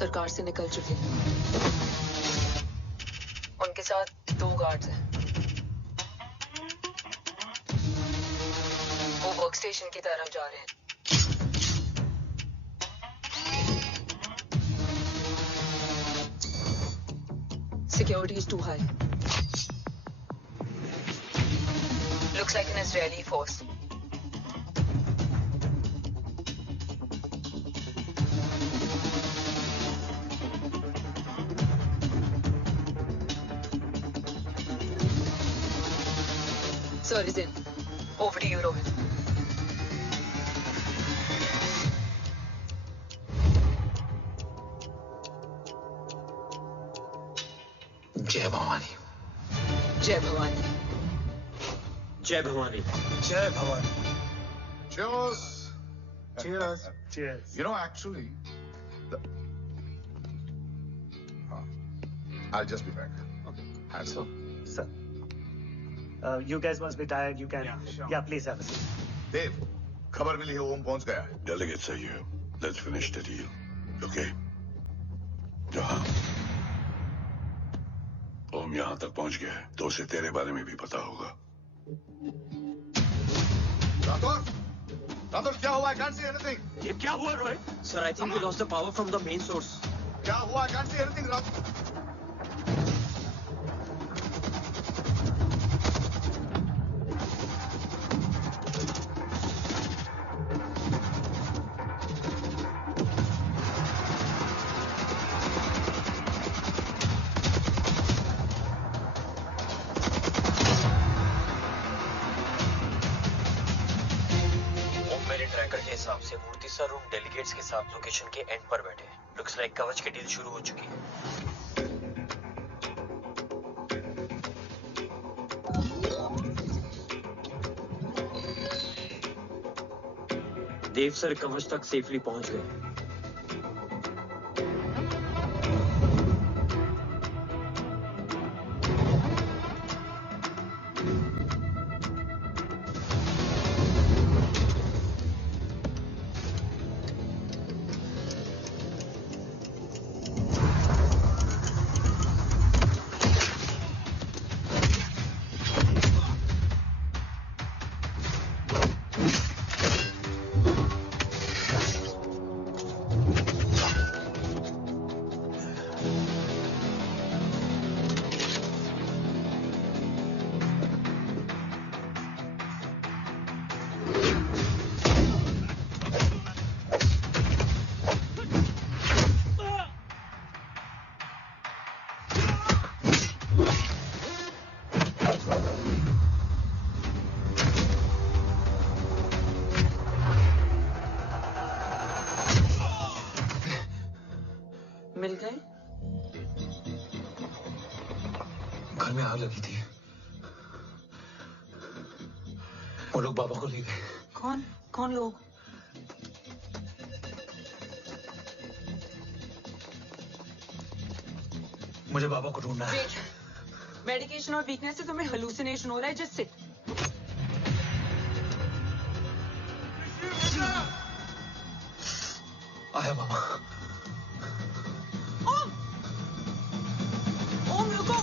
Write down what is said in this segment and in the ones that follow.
सरकार से निकल चुके हैं। उनके साथ 2 गार्ड्स हैं। वो वर्क स्टेशन की तरफ जा रहे हैं। Security is too high. Looks like an Israeli force. Sir is in. Over to you, Rohit. जय भवानी। जय भवानी। जय भवानी। जय Bhavani. Cheers. Cheers. Cheers. You know, actually, I'll just be back. Okay. Hands So, up. sir, you guys must be tired. You can. Yeah, sure. Yeah, please have a seat. Dave, खबर मिली है ओम पहुंच गया है। Delegates are here. Let's finish the deal. Okay? जहाँ ओम यहाँ तक पहुंच गया है तो उसे तेरे बारे में भी पता होगा। राठौर क्या हुआ? I can't see anything. ये क्या हुआ Rohit? Sir, I think we lost the power from the main source. क्या हुआ? I can't see anything. Rathore Murthy sir room delegates के साथ लोकेशन के एंड पर बैठे। लुक्स लाइक कवच की डील शुरू हो चुकी है। देव सर कवच तक सेफली पहुंच गए। मिल गए? घर में आग लगी थी। वो लोग बाबा को ले गए। कौन? कौन लोग? मुझे बाबा को ढूंढना है। मेडिकेशन और वीकनेस से तुम्हें हेलुसिनेशन हो रहा है। Just sit. आया बाबा। ओम! ओम रुको!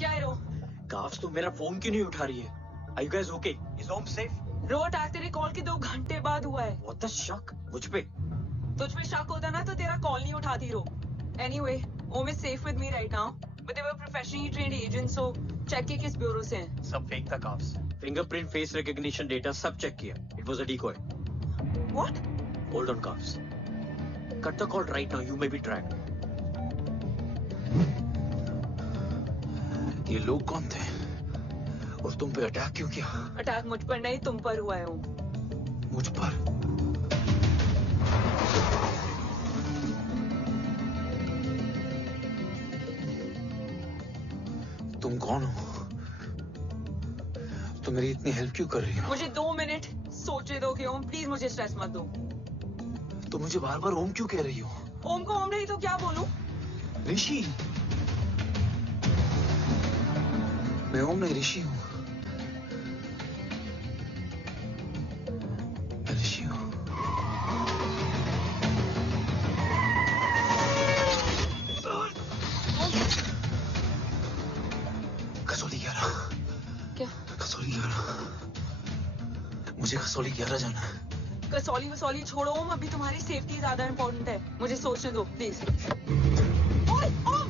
क्या है रो? काफ्स तो मेरा फोन क्यों नहीं उठा रही है? Are you guys okay? Is home safe? रो अटैक तेरे कॉल के 2 घंटे बाद हुआ है। What the shock? मुझ पे? तुझ पे शक होता ना तो तेरा कॉल नहीं उठाती रो। Anyway, Om is safe with me right now, but they were professionally trained agents, so check के किस ब्यूरो से हैं? सब फेक था carbs. Fingerprint, face recognition data सब चेक किया। It was a decoy. What? Hold on, carbs. Cut the call right now. You may be tracked. ये लोग कौन थे और तुम पे अटैक क्यों किया? अटैक मुझ पर नहीं तुम पर हुआ है ओम। मुझ पर? तुम कौन हो? तुम मेरी इतनी हेल्प क्यों कर रही हो? मुझे 2 मिनट सोचने दो कि ओम प्लीज मुझे स्ट्रेस मत दो। तुम मुझे बार बार ओम क्यों कह रही हो? ओम को ओम नहीं तो क्या बोलूं? ऋषि। मैं ओम नहीं, ऋषि हूँ। मैं ऋषि हूँ। कसौली 11। क्या? कसौली 11। मुझे कसौली 11 जाना है। कसौली वसौली छोड़ो ओम, अभी तुम्हारी सेफ्टी ज्यादा इंपॉर्टेंट है। मुझे सोचने दो प्लीज। ओए ओम!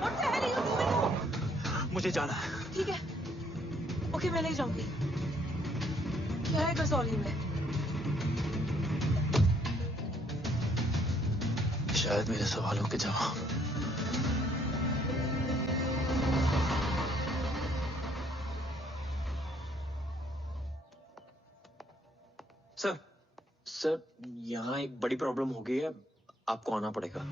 What the hell are you doing? मुझे जाना है। ठीक है। ओके मैं नहीं जाऊंगी। क्या है कसौली में? शायद मेरे सवालों के जवाब। सर, यहाँ एक बड़ी प्रॉब्लम हो गई है। आपको आना पड़ेगा।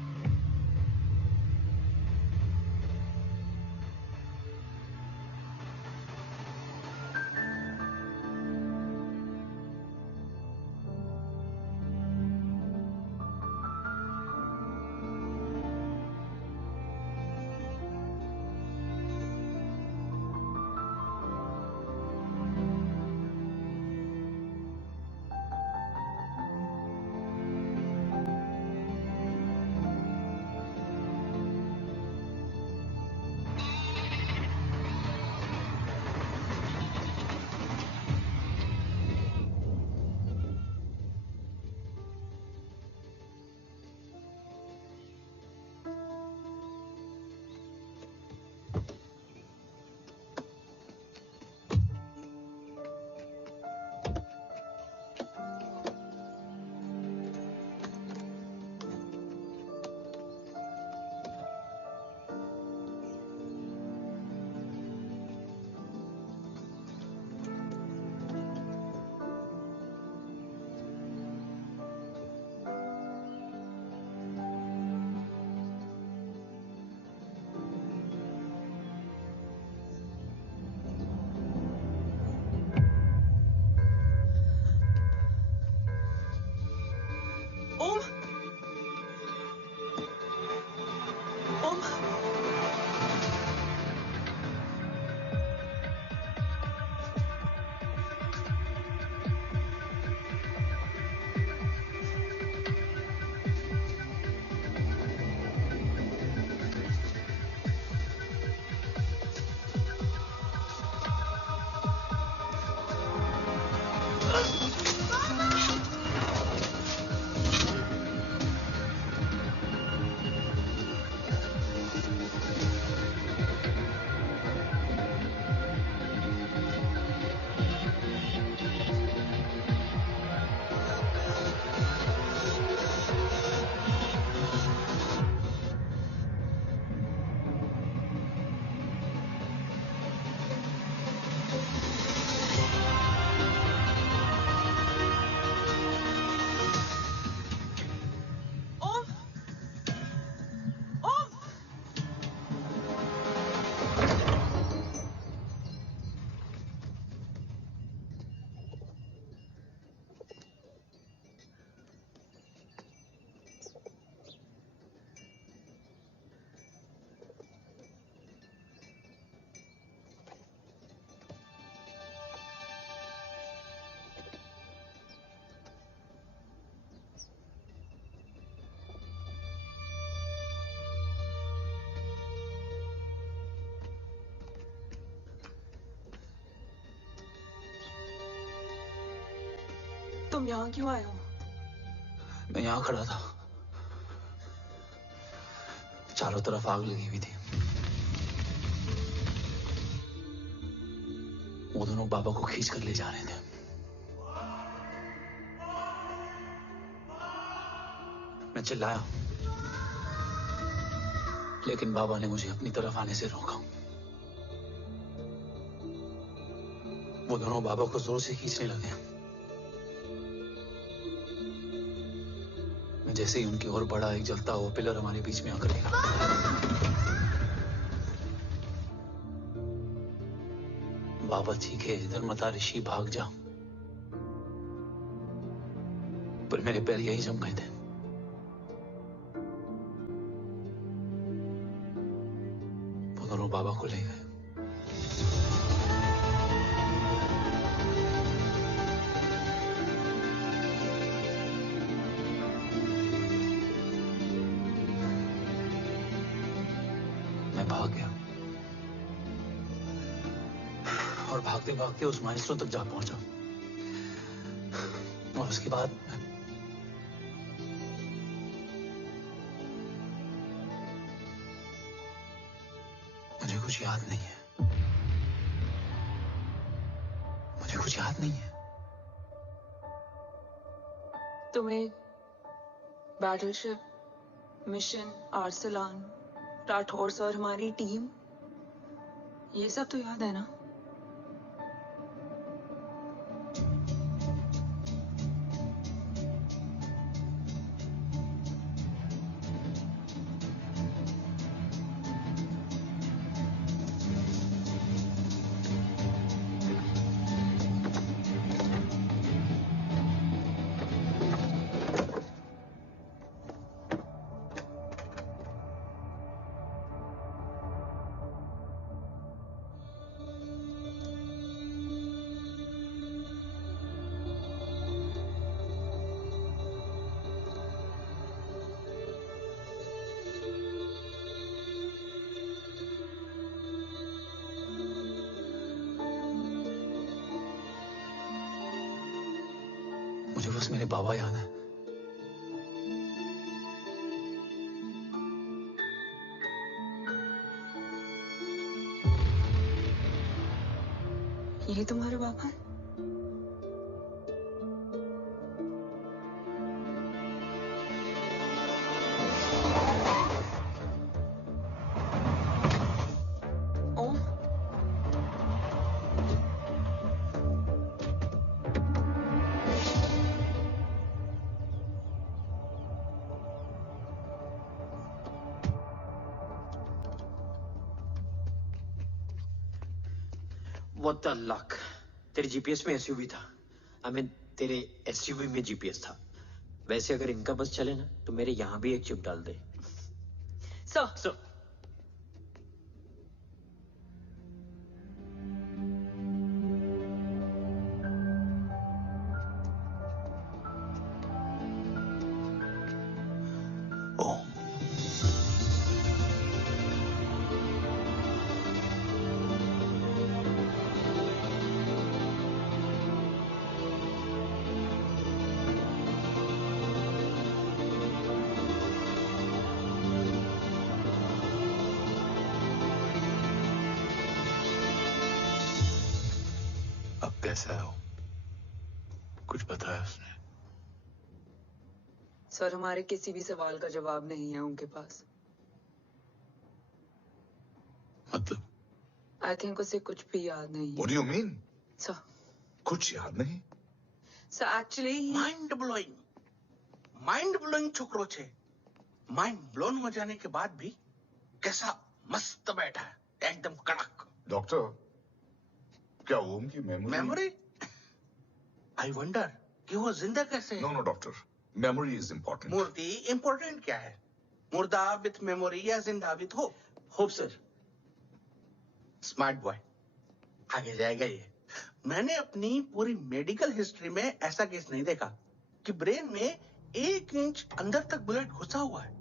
तुम यहाँ क्यों आए हो? मैं यहाँ खड़ा था, चारों तरफ आग लगी हुई थी। वो दोनों बाबा को खींच कर ले जा रहे थे। मैं चिल्लाया, लेकिन बाबा ने मुझे अपनी तरफ आने से रोका। वो दोनों बाबा को जोर से खींचने लगे। मैं जैसे ही उनकी ओर बढ़ा, एक जलता हुआ पिलर हमारे बीच में आकर गिरा। बाबा चीखे, इधर मता ऋषि, भाग जा। पर मेरे पैर यही जम गए थे। वो दोनों बाबा को ले गए। मैं भाग गया और भागते भागते उस माइलस्टोन तक जा पहुंचा। और उसके बाद मुझे कुछ याद नहीं है। मुझे कुछ याद नहीं है। तुम्हें बैटलशिप, मिशन, आर्सलान, राठौर और हमारी टीम, ये सब तो याद है ना? मुझे बस मेरे बाबा याद है। ये तुम्हारे बाबा हैं? ओम, What the luck? तेरे जीपीएस में एसयूवी था। I mean, तेरे एसयूवी में जीपीएस था। वैसे अगर इनका बस चले ना, तो मेरे यहाँ भी एक चिप डाल दे। सर, ओम, अब कैसा हो? कुछ बताया उसने? सर, हमारे किसी भी सवाल का जवाब नहीं है उनके पास। मतलब? आई थिंक उसे कुछ भी याद नहीं है। What do you mean? Sir, कुछ याद नहीं? एक्चुअली माइंड ब्लोइंग छोकरो छे। माइंड ब्लोन हो जाने के बाद भी कैसा मस्त बैठा है, एकदम कड़क। डॉक्टर, क्या ओम की मेमोरी? आई वंडर कि वो जिंदा कैसे है? No doctor, memory is important. Murthy important क्या है? मुर्दा विथ मेमोरी या जिंदा with hope? Hope sir. Smart boy, आगे जाएगा ये। मैंने अपनी पूरी मेडिकल हिस्ट्री में ऐसा केस नहीं देखा कि ब्रेन में 1 इंच अंदर तक बुलेट घुसा हुआ है,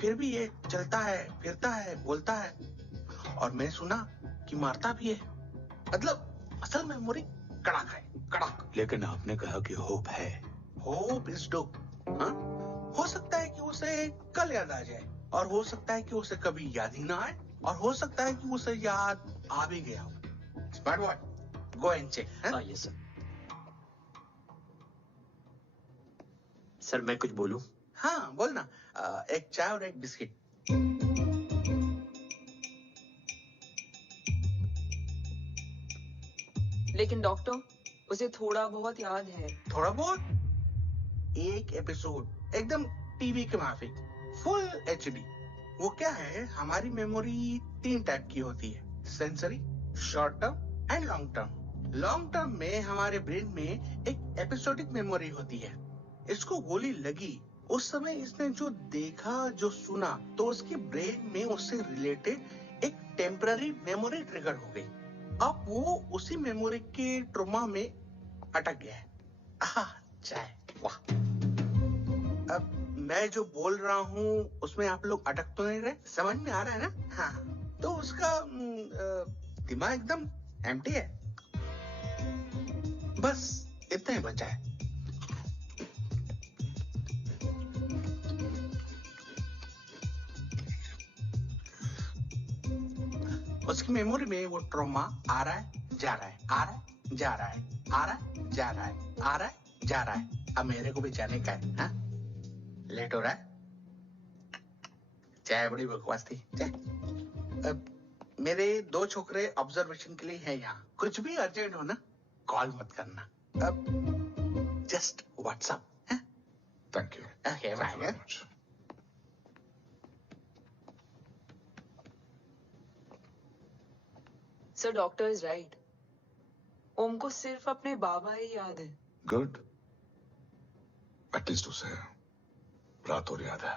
फिर भी ये चलता है, फिरता है, बोलता है, और मैंने सुना कि मारता भी है। मतलब असल मेमोरी कड़क है, कड़क। लेकिन आपने कहा कि होप है। Hope is do. हाँ, हो सकता है कि उसे कल याद आ जाए, और हो सकता है कि उसे कभी याद ही ना आए, और हो सकता है कि उसे याद आ भी गया हो। Smart boy, go and check. हाँ यस सर। सर मैं कुछ बोलूं? हाँ बोल ना। एक चाय और एक बिस्किट। लेकिन डॉक्टर, उसे थोड़ा बहुत याद है। थोड़ा बहुत? एक एपिसोड एकदम टीवी के माफिक, फुल एचडी। वो क्या है, हमारी मेमोरी 3 टाइप की होती है, sensory, short term and long term. Long term में हमारे ब्रेन में एक एपिसोडिक मेमोरी होती है। इसको गोली लगी, उस समय इसने जो देखा, जो सुना, तो उसके ब्रेन में उससे रिलेटेड एक टेम्पररी मेमोरी ट्रिगर हो गई। अब वो उसी मेमोरी के ट्रॉमा में अटक गया है। चाय, वाह। अब मैं जो बोल रहा हूँ उसमें आप लोग अटक तो नहीं रहे? समझ में आ रहा है ना? हाँ, तो उसका दिमाग एकदम एम्प्टी है। बस इतना ही बचा है। उसकी मेमोरी में वो ट्रॉमा आ रहा है, जा रहा है, आ रहा है, जा रहा है, आ रहा है, जा रहा है, आ रहा है, जा रहा है। अब मेरे को भी जाने का है। हाँ? लेट हो रहा है? चाय बड़ी बकवास थी। अब मेरे 2 छोकरे ऑब्जर्वेशन के लिए हैं यहाँ। कुछ भी अर्जेंट हो ना, कॉल मत करना। अब just WhatsApp. Thank you. Okay, Thank you very much. Sir, doctor is right. Om को सिर्फ अपने बाबा ही याद है। Good. At least उसे राठौर याद है।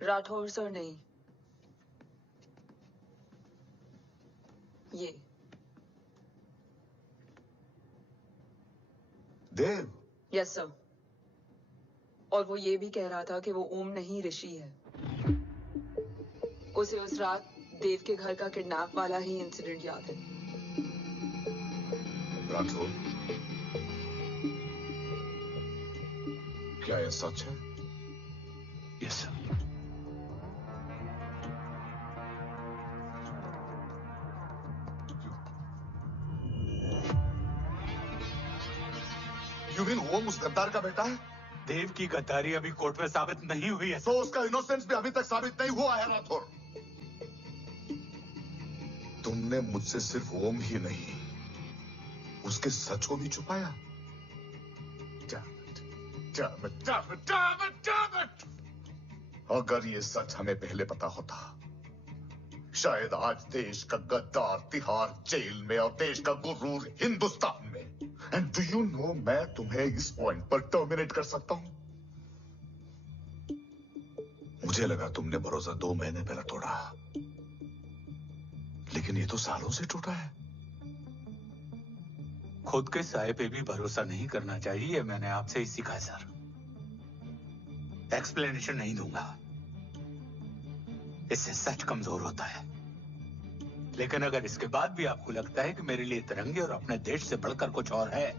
राठौर सर नहीं, ये देव। Yes sir. और वो ये भी कह रहा था कि वो ओम नहीं, ऋषि है। उसे उस रात देव के घर का किडनैप वाला ही इंसिडेंट याद है। राठौर, क्या यह सच है? Yes sir. You mean ओम उस गद्दार का बेटा है? देव की गद्दारी अभी कोर्ट में साबित नहीं हुई है। तो उसका इनोसेंस भी अभी तक साबित नहीं हुआ है राठौर। तुमने मुझसे सिर्फ ओम ही नहीं, उसके सच को भी छुपाया। Damn it, damn it, damn it, damn it! अगर ये सच हमें पहले पता होता, शायद आज देश का गद्दार तिहाड़ जेल में और देश का गुरूर हिंदुस्तान में। एंड डू यू नो, मैं तुम्हें इस पॉइंट पर टर्मिनेट कर सकता हूं। मुझे लगा तुमने भरोसा 2 महीने पहले तोड़ा, लेकिन ये तो सालों से टूटा है। खुद के साये पे भी भरोसा नहीं करना चाहिए, मैंने आपसे ही सीखा है सर। एक्सप्लेनेशन नहीं दूंगा, इससे सच कमजोर होता है। लेकिन अगर इसके बाद भी आपको लगता है कि मेरे लिए तिरंगे और अपने देश से बढ़कर कुछ और है,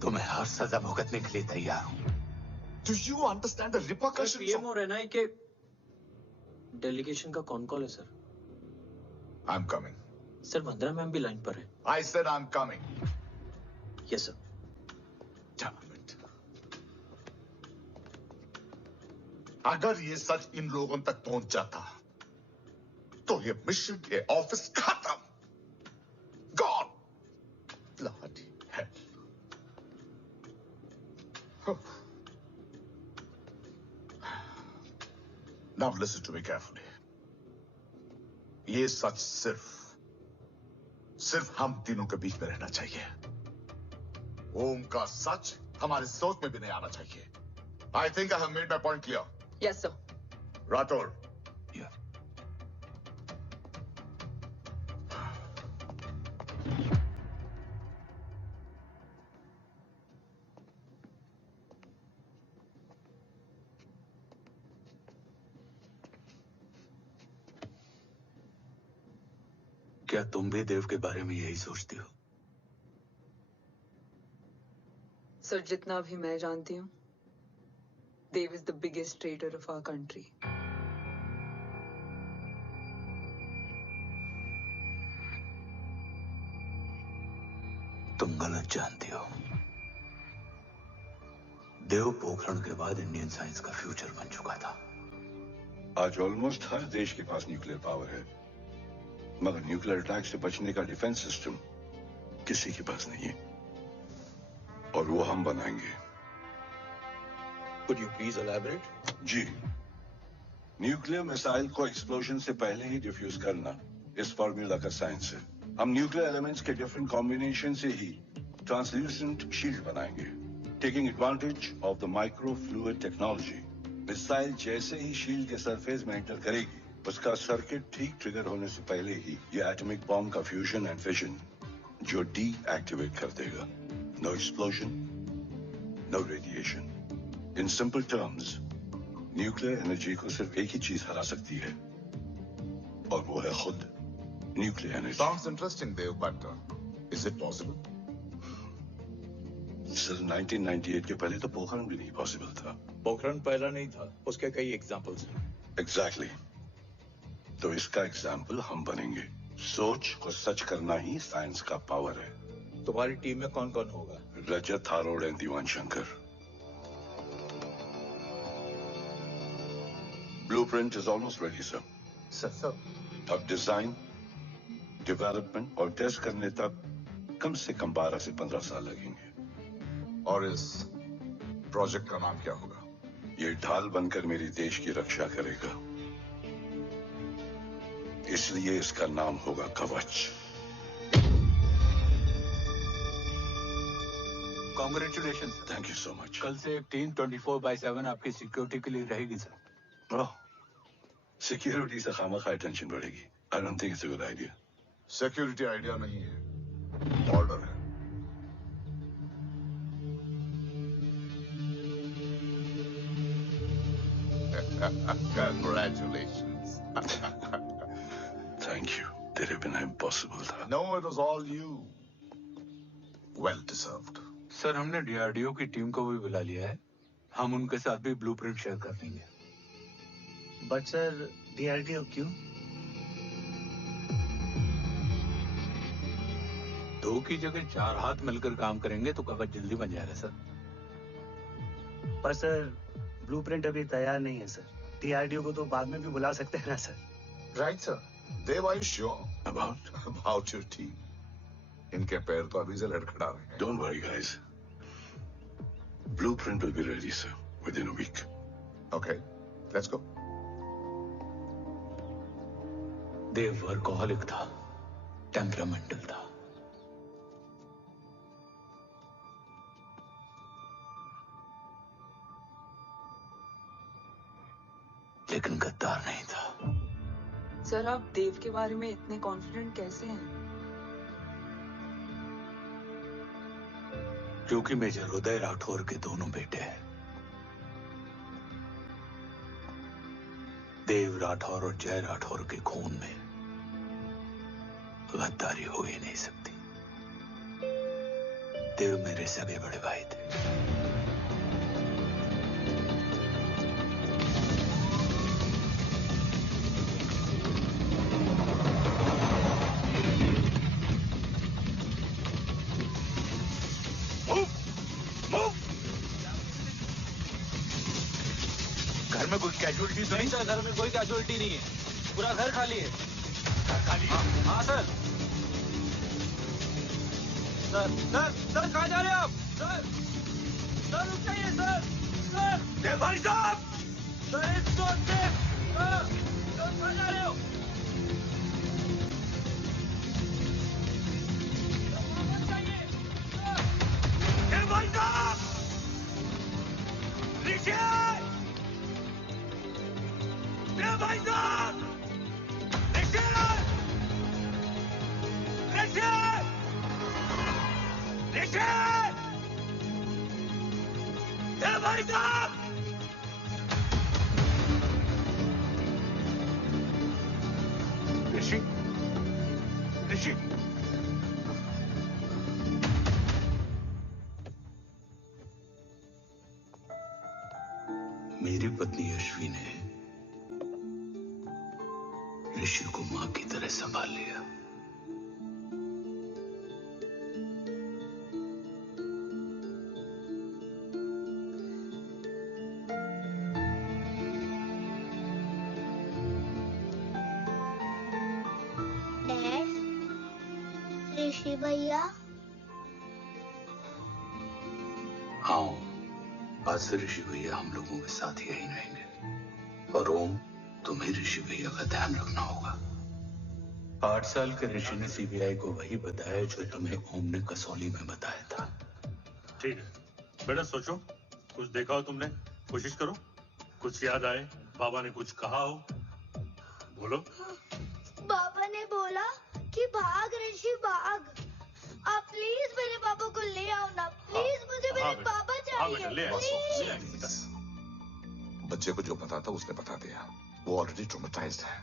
तो मैं हर सजा भुगतने के लिए तैयार हूं। Do you understand the repercussions? PM और एनआई के डेलीगेशन का कौन कॉल है sir? I'm coming. Sir Vandana ma'am भी लाइन पर है। I said I'm coming. Yes sir. Damn it. अगर ये सच इन लोगों तक पहुंच जाता, तो ये मिशन के ऑफिस खत्म। Gone. Bloody hell. Now listen to me carefully. ये सच सिर्फ हम तीनों के बीच में रहना चाहिए। ओम का सच हमारे सोच में भी नहीं आना चाहिए। I think I have made my point clear. Yes sir. Rathore, Yeah. क्या तुम भी देव के बारे में यही सोचती हो? सर जितना भी मैं जानती हूँ, Dev is the biggest traitor of our country. तुम गलत जानती हो। देव पोखरण के बाद इंडियन साइंस का फ्यूचर बन चुका था। आज ऑलमोस्ट हर देश के पास न्यूक्लियर पावर है, मगर न्यूक्लियर अटैक से बचने का डिफेंस सिस्टम किसी के पास नहीं है, और वो हम बनाएंगे। Could you please elaborate? जी, न्यूक्लियर मिसाइल को एक्सप्लोजन से पहले ही डिफ्यूज करना इस फॉर्मूला का साइंस है। हम न्यूक्लियर एलिमेंट्स के डिफरेंट कॉम्बिनेशन से ही ट्रांसल्यूसेंट शील्ड बनाएंगे, taking advantage of the micro fluid technology. Missile जैसे ही शील्ड के सरफेस में एंटर करेगी, उसका सर्किट ठीक ट्रिगर होने से पहले ही ये एटॉमिक बॉम्ब का फ्यूजन एंड फिशन जो डीएक्टिवेट कर देगा। No explosion, no radiation. In simple terms, nuclear energy को सिर्फ एक ही चीज हरा सकती है, और वो है खुद nuclear energy. Sounds interesting, Dev, but is it possible? Sir, 1998 के पहले तो पोखरण भी नहीं पॉसिबल था। पोखरण पहला नहीं था, उसके कई एग्जांपल्स हैं। एग्जैक्टली। तो इसका एग्जाम्पल हम बनेंगे। सोच को सच करना ही साइंस का पावर है। तुम्हारी टीम में कौन कौन होगा? Rajat, Harod and Diwan Shankar. Blueprint is almost ready sir. Sir, अब डिजाइन, डेवलपमेंट और टेस्ट करने तक कम से कम 12 से 15 साल लगेंगे। और इस प्रोजेक्ट का नाम क्या होगा? ये ढाल बनकर मेरी देश की रक्षा करेगा, इसलिए इसका नाम होगा कवच। Congratulation. Thank you so much. कल से एक टीम 24/7 आपकी सिक्योरिटी के लिए रहेगी सर। ओह, सिक्योरिटी से खामखा टेंशन बढ़ेगी। I don't think it's a good idea. Security idea नहीं है, ऑर्डर है। Congratulations. Thank you. तेरे बिना इम्पॉसिबल था। No, it was all you. Well deserved. Sir, हमने डीआरडीओ की टीम को भी बुला लिया है। हम उनके साथ भी ब्लूप्रिंट शेयर कर देंगे। बट सर, डीआरडीओ क्यों? दो की जगह 4 हाथ मिलकर काम करेंगे तो कवच जल्दी बन जाएगा सर। पर सर, ब्लूप्रिंट अभी तैयार नहीं है सर। डीआरडीओ को तो बाद में भी बुला सकते हैं ना sir. Right, sir. Dev, are you sure about your team? इनके पैर तो अभी से लड़खड़ा रहे हैं। Don't worry, guys. Blueprint will be ready, sir, within a week. Okay, let's go. Dev workaholic था, टेम्परामेंटल था। लेकिन गद्दार नहीं था। सर, आप देव के बारे में इतने कॉन्फिडेंट कैसे हैं? क्योंकि मेजर उदय राठौर के दोनों बेटे हैं। देव राठौर और जय राठौर के खून में गद्दारी हो ही नहीं सकती। देव मेरे सगे बड़े भाई थे। घर में कोई कैजुअलिटी तो नहीं? सर, घर में कोई कैजुअलिटी नहीं है। पूरा घर खाली है। खाली? हाँ सर। सर कहाँ जा रहे हैं आप? सर रुक जाइए सर। भाई साहब! Sir it's not safe. Sir कहाँ जा रहे हो? भाई साहब! नीचे! भाई साहब! नीचे! नीचे! नीचे! भाई साहब! मेरी पत्नी यशवी ने ऋषि को मां की तरह संभाल लिया। ऋषि भैया, हाँ, आज से ऋषि भैया हम लोगों के साथ यहीं रहेंगे। और ओम, तुम्हें ऋषि भैया का ध्यान रखना होगा। 8 साल के ऋषि ने सीबीआई को वही बताया जो तुम्हें ओम ने कसौली में बताया था। ठीक है बेटा, सोचो, कुछ देखा हो तुमने, कोशिश करो, कुछ याद आए, बाबा ने कुछ कहा हो, बोलो। बाबा ने बोला कि भाग ऋषि भाग। आप प्लीज मेरे पापा को ले आओ ना, प्लीज। मुझे मेरे पापा चाहिए, प्लीज। बच्चे को जो पता था उसने बता दिया। वो ऑलरेडी ट्रॉमेटाइज्ड है।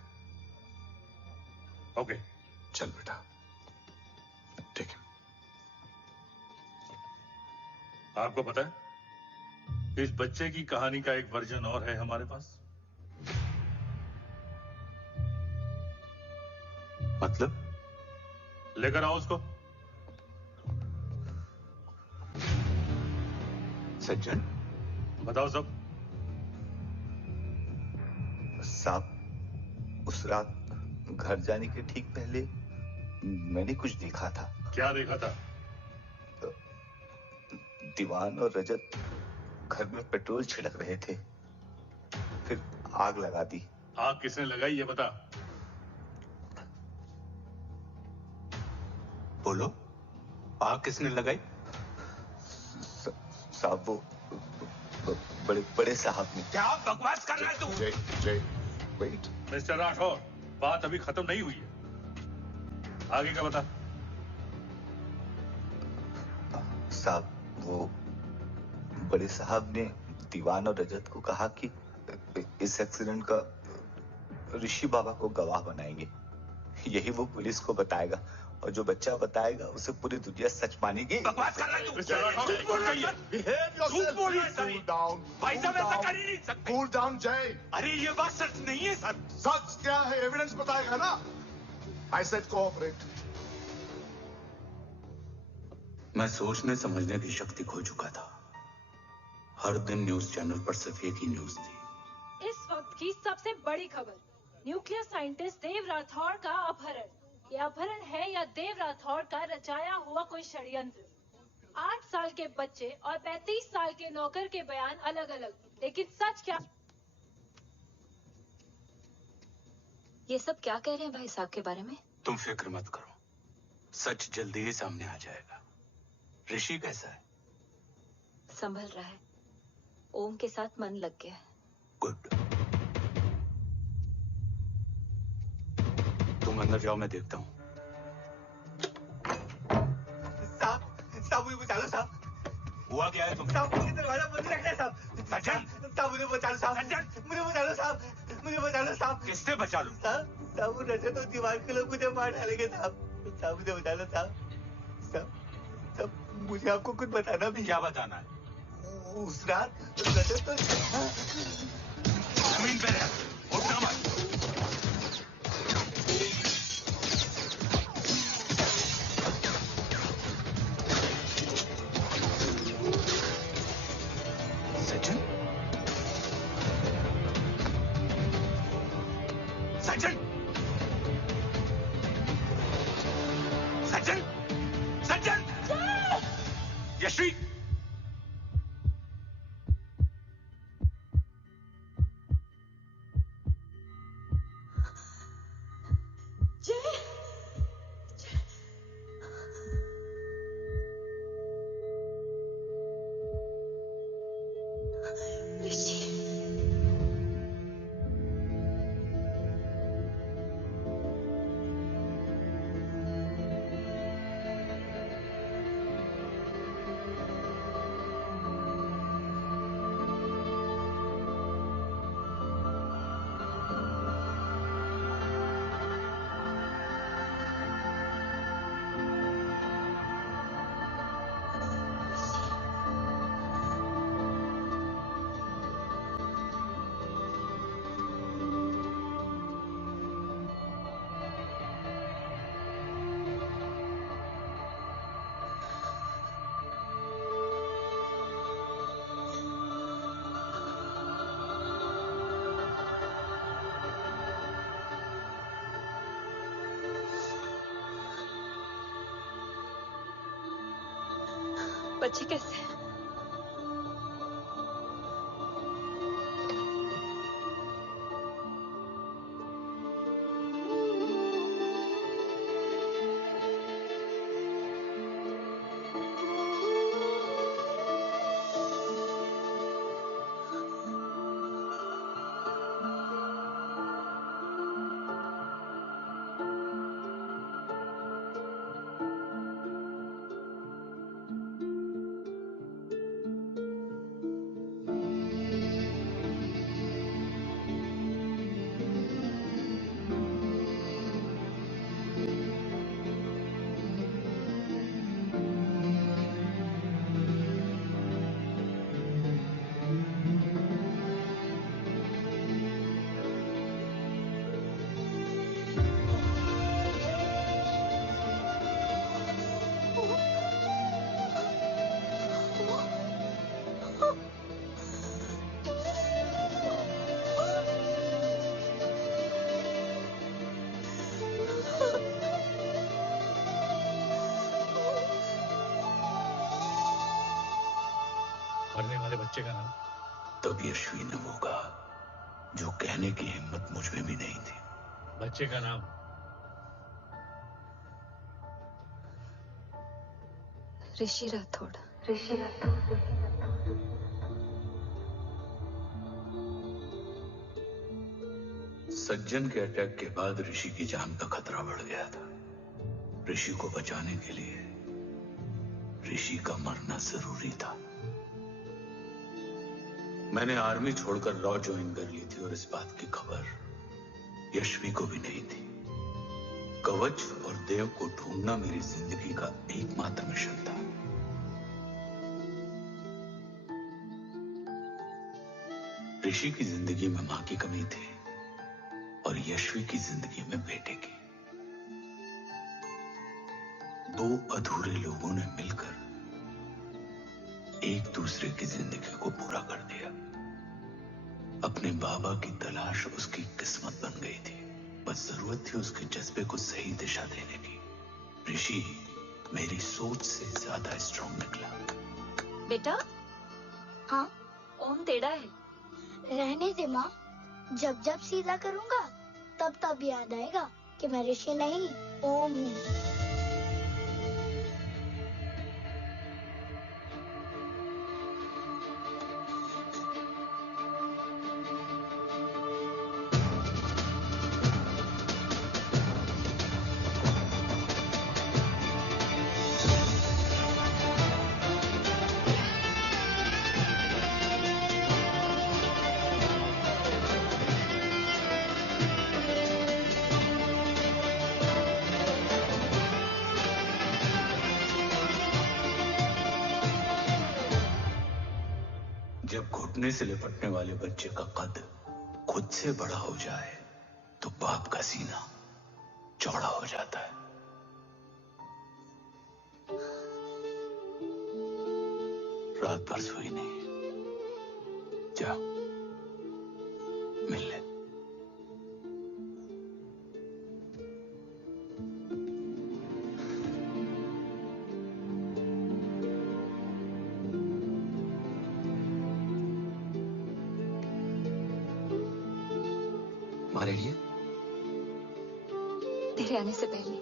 ओके, चल बेटा, ठीक है। आपको पता है, इस बच्चे की कहानी का एक वर्जन और है हमारे पास। मतलब? लेकर आओ उसको। सज्जन, बताओ सब। साहब, उस रात घर जाने के ठीक पहले मैंने कुछ देखा था। क्या देखा था? दीवान और रजत घर में पेट्रोल छिड़क रहे थे, फिर आग लगा दी। आग किसने लगाई ये बता। बोलो, आग किसने लगाई? साहब, वो बड़े साहब ने। क्या बकवास कर रहा है तू? जय, वेट। मिस्टर राठौर, बात अभी खत्म नहीं हुई है, आगे का बता। साहब, वो बड़े साहब ने दीवान और रजत को कहा कि इस एक्सीडेंट का ऋषि बाबा को गवाह बनाएंगे। यही वो पुलिस को बताएगा, और जो बच्चा बताएगा उसे पूरी दुनिया सच मानेगी। बकवास कर रहा है तू? भाई साहब, ऐसा कर ही नहीं सकते। कूल डाउन जय। अरे ये बात सच नहीं है सर। सच क्या है? एविडेंस बताएगा ना। I said cooperate. मैं सोचने समझने की शक्ति खो चुका था। हर दिन न्यूज चैनल पर सिर्फ एक ही न्यूज थी। इस वक्त की सबसे बड़ी खबर, न्यूक्लियर साइंटिस्ट देव राठौर का अपहरण। ये अपहरण है या देव राठौर का रचाया हुआ कोई षड्यंत्र। 8 साल के बच्चे और 35 साल के नौकर के बयान अलग अलग, लेकिन सच क्या? ये सब क्या कह रहे हैं भाई साहब के बारे में? तुम फिक्र मत करो, सच जल्दी ही सामने आ जाएगा। ऋषि कैसा है? संभल रहा है। ओम के साथ मन लग गया है। गुड। तुम अंदर जाओ, मैं देखता हूँ। साहब, मुझे बचा लो साहब। हुआ क्या है तुम्हें? साहब, मुझे दरवाजा बंद रखना है साहब। सज्जन, साहब मुझे बचा लो साहब। सज्जन, मुझे बचा लो साहब। मुझे बचा लो साहब। किससे बचा लो? साहब, वो रजत और दीवार के लोग मुझे मार डालेंगे साहब। साहब मुझे बचा लो साहब। साहब, मुझे आपको कुछ बताना भी। क्या बताना है? उस रात रजत तो जमीन पे रह, उठना मत। सज्जन, सज्जन, सज्जन, सज्जन, यश्वी, बच्चे कैसे हैं? मरने वाले बच्चे का नाम? तब यशवी ने वो कहा जो कहने की हिम्मत मुझ में भी नहीं थी। बच्चे का नाम? ऋषि राठौड़। सज्जन के अटैक के बाद ऋषि की जान का खतरा बढ़ गया था। ऋषि को बचाने के लिए ऋषि का मरना जरूरी था। मैंने आर्मी छोड़कर लॉ ज्वाइन कर ली थी और इस बात की खबर यशवी को भी नहीं थी। कवच और देव को ढूंढना मेरी जिंदगी का एकमात्र मिशन था। ऋषि की जिंदगी में मां की कमी थी और यशवी की जिंदगी में बेटे की। दो अधूरे लोगों ने मिलकर एक दूसरे की जिंदगी को पूरा कर दिया। अपने बाबा की तलाश उसकी किस्मत बन गई थी। बस जरूरत थी उसके जज्बे को सही दिशा देने की। ऋषि मेरी सोच से ज्यादा स्ट्रांग निकला। बेटा? हाँ? ओम टेढ़ा है। रहने दे माँ, जब जब सीधा करूंगा तब तब याद आएगा कि मैं ऋषि नहीं ओम हूँ। जब घुटने से लिपटने वाले बच्चे का कद खुद से बड़ा हो जाए तो बाप का सीना चौड़ा हो जाता है। रात भर सोई नहीं। जा मिल ले। हमारे लिए? तेरे आने से पहले।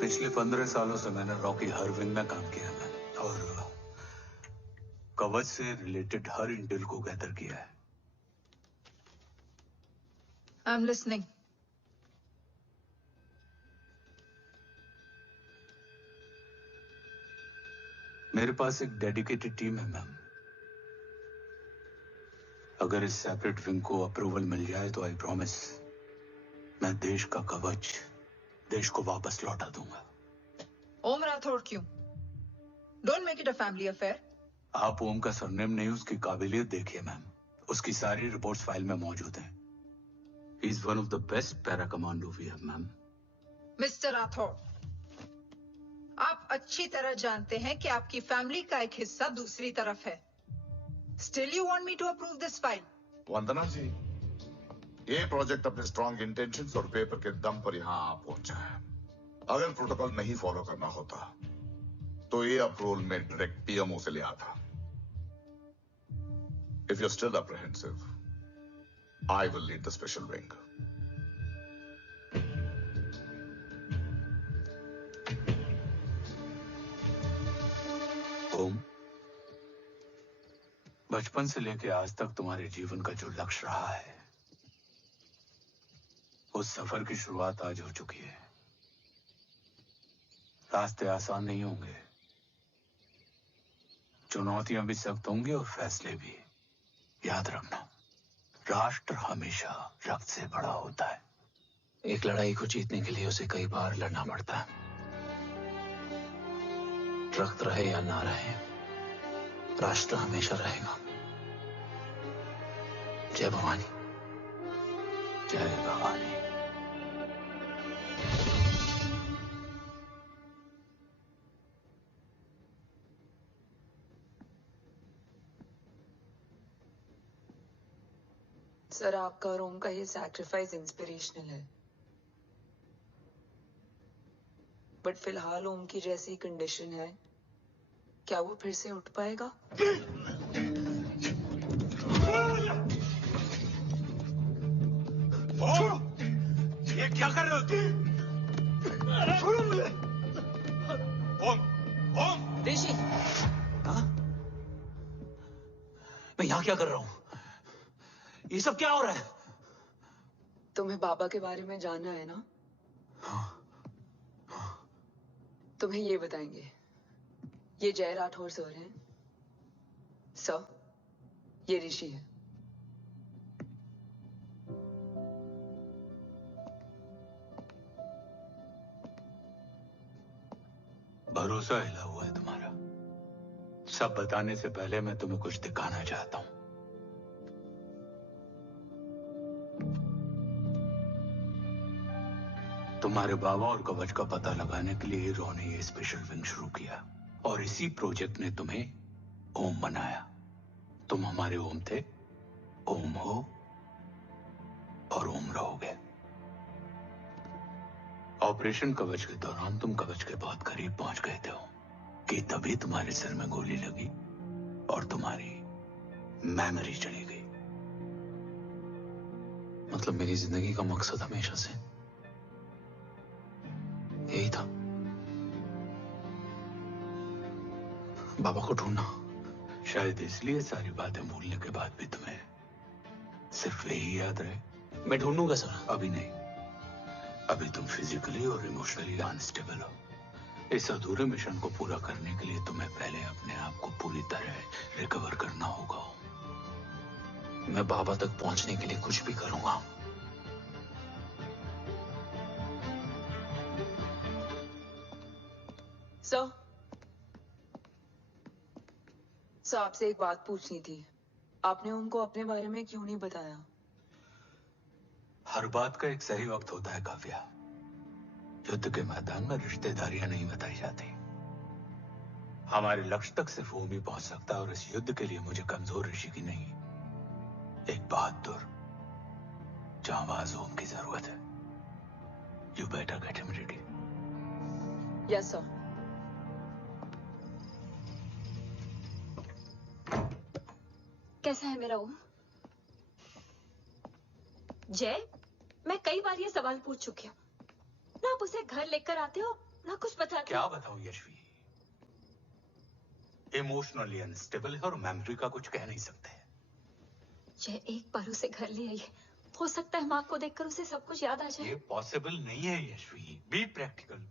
पिछले 15 सालों से मैंने रॉकी हर विंग में काम किया है और कवच से रिलेटेड हर इंटेल को गैदर किया है। I'm listening. मेरे पास एक डेडिकेटेड टीम है मैम। अगर इस सेपरेट विंग को अप्रूवल मिल जाए तो आई प्रॉमिस मैं देश का कवच देश को वापस लौटा दूंगा। ओम राठौड़ क्यों? Don't make it a family affair. आप ओम का सरनेम नहीं उसकी काबिलियत देखिए मैम। उसकी सारी रिपोर्ट्स फाइल में मौजूद हैं। He is one of the best para commando we have, ma'am. Mister Rathore, आप अच्छी तरह जानते हैं कि आपकी फैमिली का एक हिस्सा दूसरी तरफ है। Still you want me to approve this file? वंदना जी, ये प्रोजेक्ट अपने स्ट्रॉन्ग इंटेंशंस और पेपर के दम पर यहां आ पहुंचा है। अगर प्रोटोकॉल नहीं फॉलो करना होता तो ये अप्रूवल में डायरेक्ट पीएमओ से ले आता। If you still apprehensive, I will lead the special wing. Om, बचपन से लेकर आज तक तुम्हारे जीवन का जो लक्ष्य रहा है, उस सफर की शुरुआत आज हो चुकी है। रास्ते आसान नहीं होंगे, चुनौतियां भी सख्त होंगी और फैसले भी। याद रखना, राष्ट्र हमेशा रक्त से बड़ा होता है। एक लड़ाई को जीतने के लिए उसे कई बार लड़ना पड़ता है। रक्त रहे या ना रहे, राष्ट्र हमेशा रहेगा। जय भवानी, जय भवानी। सर, आपका और ओम का ये सैक्रिफाइस इंस्पिरेशनल है, बट फिलहाल ओम की जैसी कंडीशन है, क्या वो फिर से उठ पाएगा? ये क्या कर रहे हो तुम? छोड़ो मुझे। ओम, ऋषि, हाँ? मैं यहाँ क्या कर रहा हूँ? ये सब क्या हो रहा है? तुम्हें बाबा के बारे में जानना है ना? तुम्हें ये बताएंगे। ये जय राठौर सर हैं। सर, ये ऋषि है। भरोसा हिला हुआ है तुम्हारा। सब बताने से पहले मैं तुम्हें कुछ दिखाना चाहता हूं। तुम्हारे बाबा और कवच का पता लगाने के लिए हीरो ने ये स्पेशल विंग शुरू किया और इसी प्रोजेक्ट ने तुम्हें ओम बनाया। तुम हमारे ओम थे, ओम हो और ओम रहोगे। ऑपरेशन कवच के दौरान तुम कवच के बहुत करीब पहुंच गए थे कि तभी तुम्हारे सिर में गोली लगी और तुम्हारी मेमोरी चली गई। मतलब मेरी जिंदगी का मकसद हमेशा से यही था, बाबा को ढूंढना। शायद इसलिए सारी बातें भूलने के बाद भी तुम्हें सिर्फ यही याद रहे। मैं ढूंढूंगा सर। अभी नहीं, अभी तुम फिजिकली और इमोशनली अनस्टेबल हो। इस अधूरे मिशन को पूरा करने के लिए तुम्हें पहले अपने आप को पूरी तरह रिकवर करना होगा। मैं बाबा तक पहुंचने के लिए कुछ भी करूंगा। सर, आपसे एक बात पूछनी थी। आपने उनको अपने बारे में क्यों नहीं बताया? हर बात का एक सही वक्त होता है काव्या। युद्ध के मैदान में रिश्तेदारियां नहीं बताई जाती। हमारे लक्ष्य तक सिर्फ ओम ही पहुंच सकता है और इस युद्ध के लिए मुझे कमजोर ऋषि की नहीं, एक बहादुर जांबाज ओम की जरूरत है। You better get him ready. Yes sir. कैसा है मेरा ओम? जय, मैं कई बार ये सवाल पूछ चुकी हूँ। ना आप उसे घर लेकर आते हो, ना कुछ बताते। क्या बताऊं यशवी? इमोशनली अनस्टेबल है और मेमोरी का कुछ कह नहीं सकते। जय, एक बार उसे घर ले आइए। हो सकता है माँ को देखकर उसे सब कुछ याद आ जाए। ये पॉसिबल नहीं है यशवी। Be practical.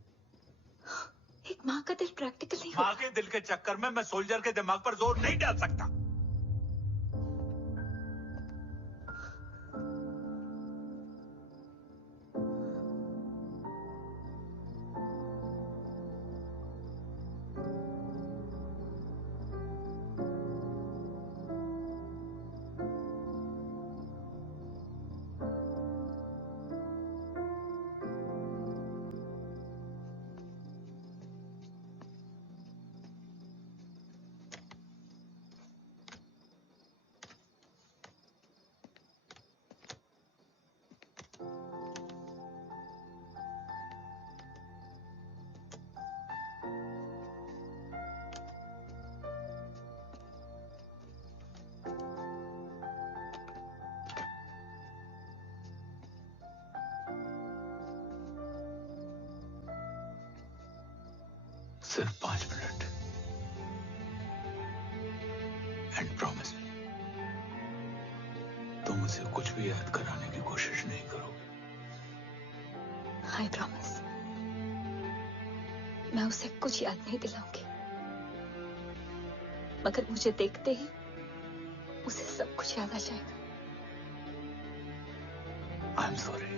एक माँ का दिल प्रैक्टिकल नहीं माँ के दिल के चक्कर में मैं सोल्जर के दिमाग पर जोर नहीं डाल सकता। सिर्फ 5 मिनट। एंड प्रॉमिस मी, तुम उसे कुछ भी याद कराने की कोशिश नहीं करोगे। आई प्रॉमिस, मैं उसे कुछ याद नहीं दिलाऊंगी, मगर मुझे देखते ही उसे सब कुछ याद आ जाएगा। I am sorry.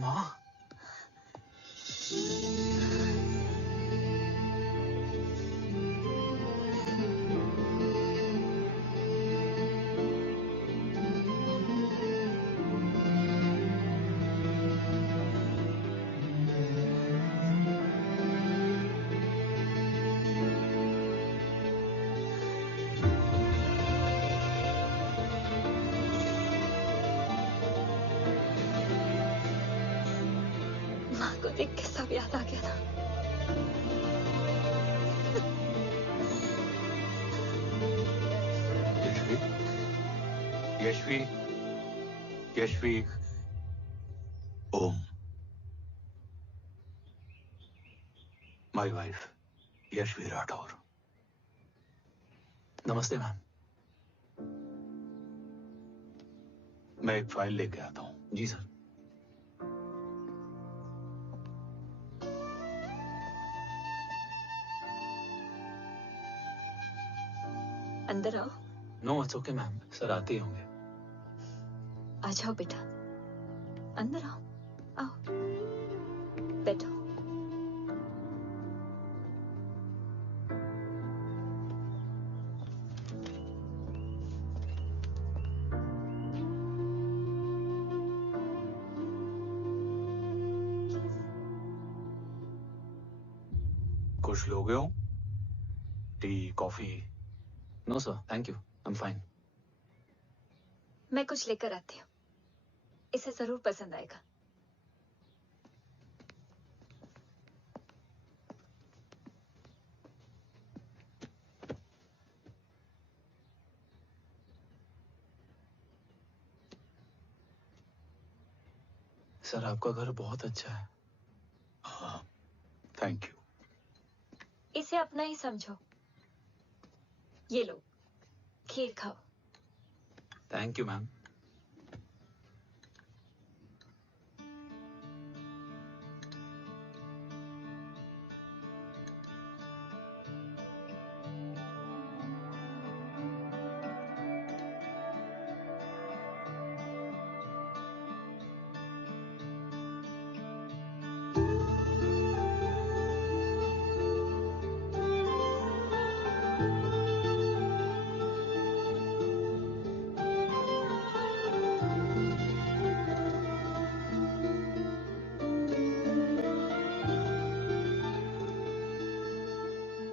माँ, माँ को देख के सब याद आ गया था। Yashvi, Yashvi, Om, my wife Yashvi Rathore. नमस्ते मैम। मैं एक फाइल लेके आता हूँ। जी सर। अंदर आओ। No it's okay ma'am, sir आते ही होंगे। आ जाओ बेटा, अंदर आओ। आओ, बैठो। कुछ लोगे हो? Tea, coffee? No sir, thank you, I am fine. मैं कुछ लेकर आती हूँ, इसे जरूर पसंद आएगा। सर आपका घर बहुत अच्छा है। हाँ, थैंक यू। इसे अपना ही समझो। ये लो, खीर खाओ। Thank you ma'am.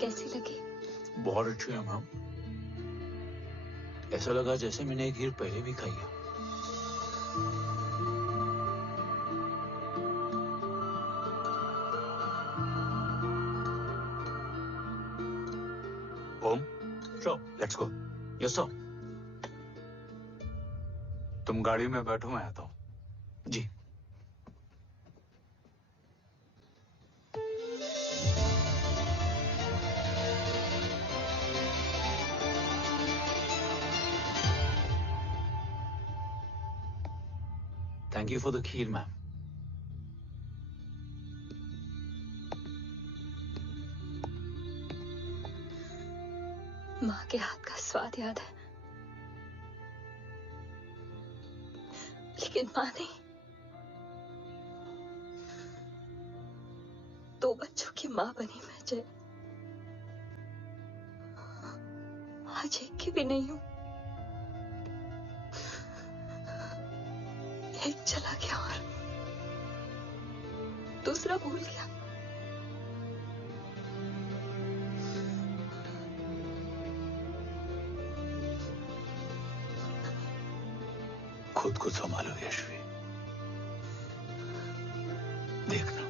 कैसी लगी? बहुत अच्छी है मैम। ऐसा लगा जैसे मैंने एक खीर पहले भी खाई है। ओम, चलो लेट्स गो। Yes sir. तुम गाड़ी में बैठो, मैं आता हूँ। जी। Thank you for the kheer, ma'am. माँ के हाथ का स्वाद याद है, लेकिन माँ नहीं। 2 बच्चों की माँ बनी मैं जय। आज एक की भी नहीं हूँ। एक चला गया और दूसरा भूल गया। खुद को संभालो यशवी। देखना,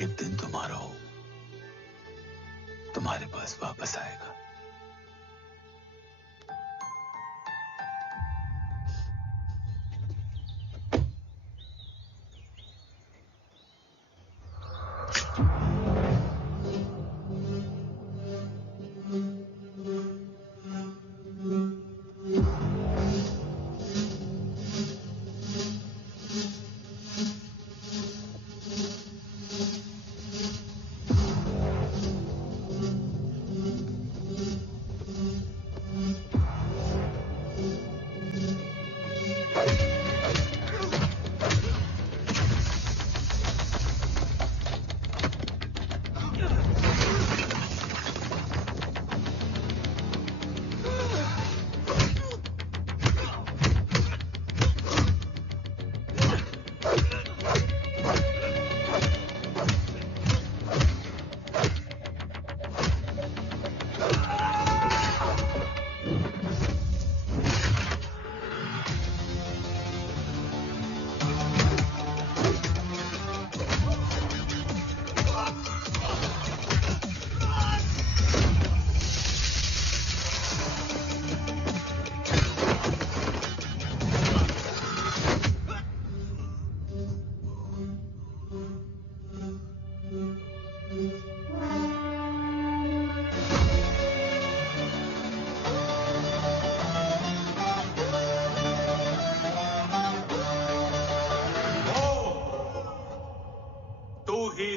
एक एक दिन तुम्हारा हो, तुम्हारे पास वापस आएगा।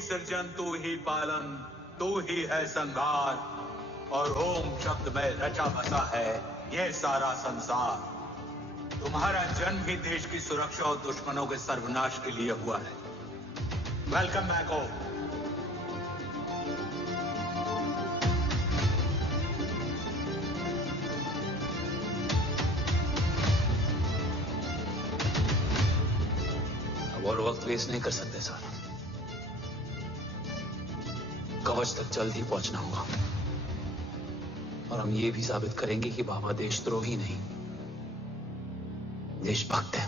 सृजन तू ही पालन, तू ही है संहार, और ओम शब्द में रचा बसा है ये सारा संसार। तुम्हारा जन्म ही देश की सुरक्षा और दुश्मनों के सर्वनाश के लिए हुआ है। Welcome back home. अब और वक्त वेस्ट नहीं कर सकते सर। कवच तक जल्द ही पहुंचना होगा और हम ये भी साबित करेंगे कि बाबा देशद्रोही नहीं, देशभक्त है।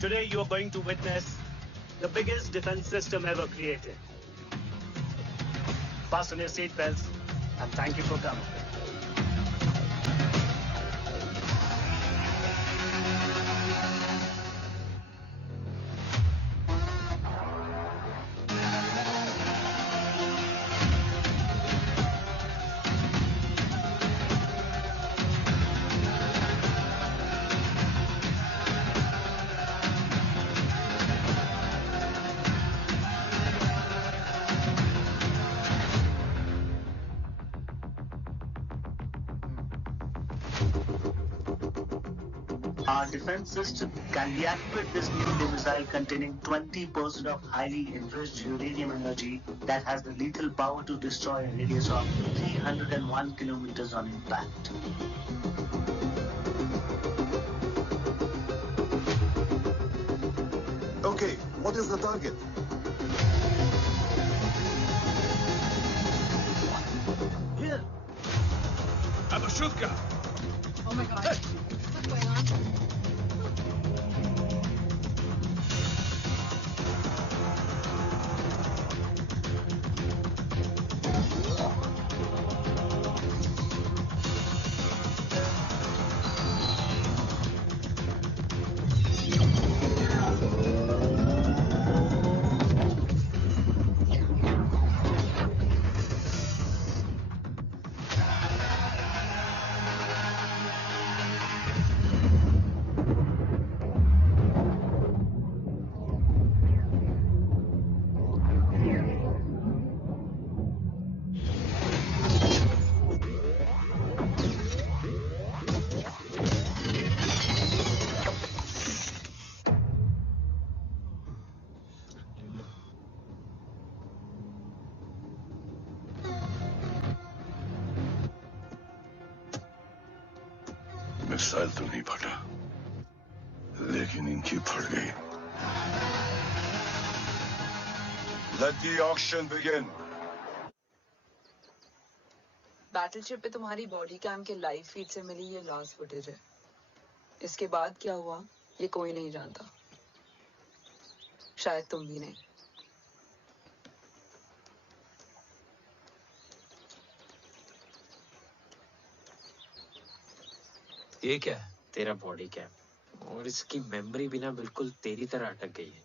Today you are going to witness the biggest defense system ever created. Fasten your seatbelts and thank you for coming. Our defense system can deactivate this nuclear missile containing 20% of highly enriched uranium energy that has the lethal power to destroy a radius of 301 kilometers on impact. Okay, what is the target? Here. Abashuka. Oh my God. What's going on? Missile तो नहीं फटा, लेकिन इनकी फट गई। Let the auction begin. Battleship पे तुम्हारी body cam के लाइव फीड से मिली ये लास्ट फुटेज है। इसके बाद क्या हुआ ये कोई नहीं जानता, शायद तुम भी नहीं। ये क्या है? तेरा बॉडी कैम, और इसकी मेमोरी भी ना बिल्कुल तेरी तरह अटक गई है।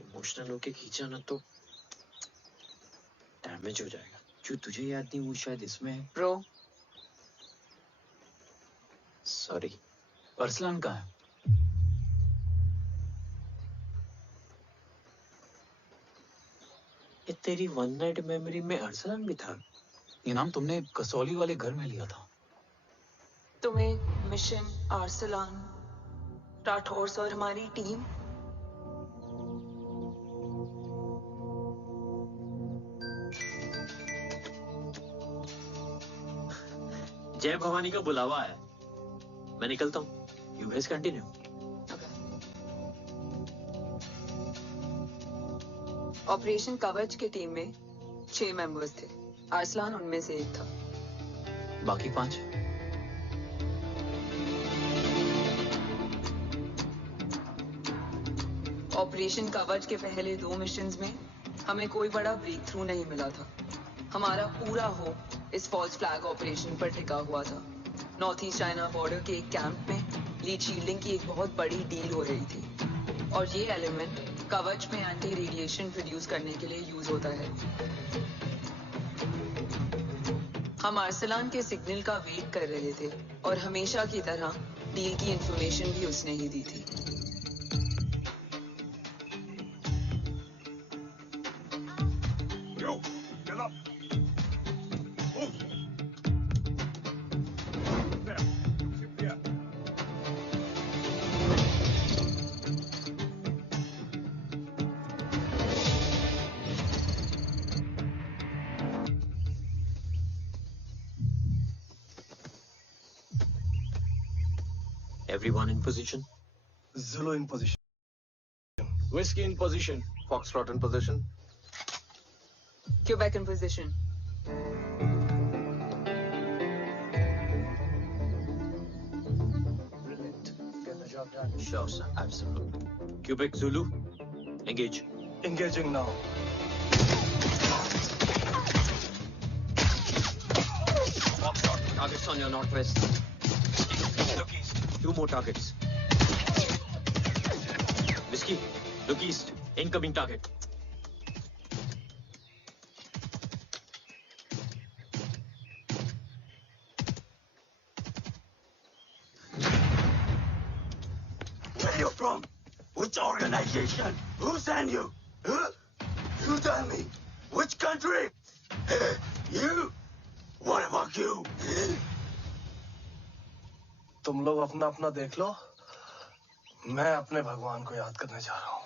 इमोशनल होके खींचा ना तो डैमेज हो जाएगा। जो तुझे याद नहीं वो शायद इसमें है। Bro sorry. अरसलान कहाँ है? ये तेरी वन नाइट मेमोरी में अरसलान भी था? ये नाम तुमने कसौली वाले घर में लिया था। तुम्हें मिशन आर्सलान राठौर और हमारी टीम जय भवानी का बुलावा है, मैं निकलता हूँ। You guys continue. ऑपरेशन कवच की टीम में 6 मेंबर्स थे, आर्सलान उनमें से एक था। बाकी 5? ऑपरेशन कवच के पहले 2 मिशंस में हमें कोई बड़ा ब्रेक थ्रू नहीं मिला था। हमारा पूरा होप इस फॉल्स फ्लैग ऑपरेशन पर टिका हुआ था। नॉर्थ ईस्ट चाइना बॉर्डर के एक कैंप में लीड शील्डिंग की एक बहुत बड़ी डील हो रही थी, और ये एलिमेंट कवच में एंटी रेडिएशन प्रोड्यूस करने के लिए यूज होता है। हम आर्सलान के सिग्नल का वेट कर रहे थे, और हमेशा की तरह डील की इंफॉर्मेशन भी उसने ही दी थी। Everyone in position? Zulu in position. Whiskey in position. Foxtrot in position. Quebec in position. Brilliant. Get the job done. Sure, sir. Absolutely. Quebec Zulu, engage. Engaging now. Foxtrot, targets on your northwest. Look east. 2 more targets. Whiskey, look east. Incoming target. Where you from? Which organization? Who sent you? Huh? You tell me. Which country? You? What about you? तुम लोग अपना अपना देख लो, मैं अपने भगवान को याद करने जा रहा हूँ।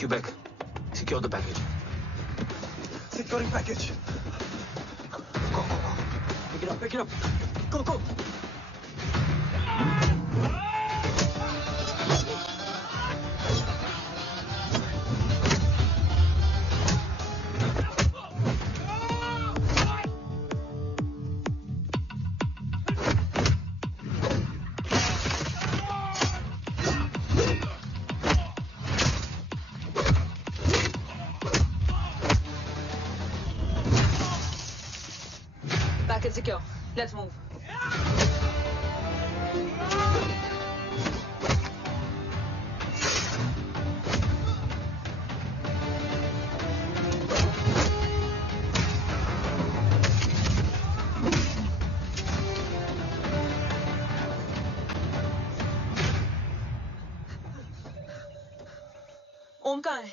Quebec, secure the package. Securing package. Go, go, go. Pick it up, pick it up. Go, go. Package secure. Let's move. ओम कहाँ है?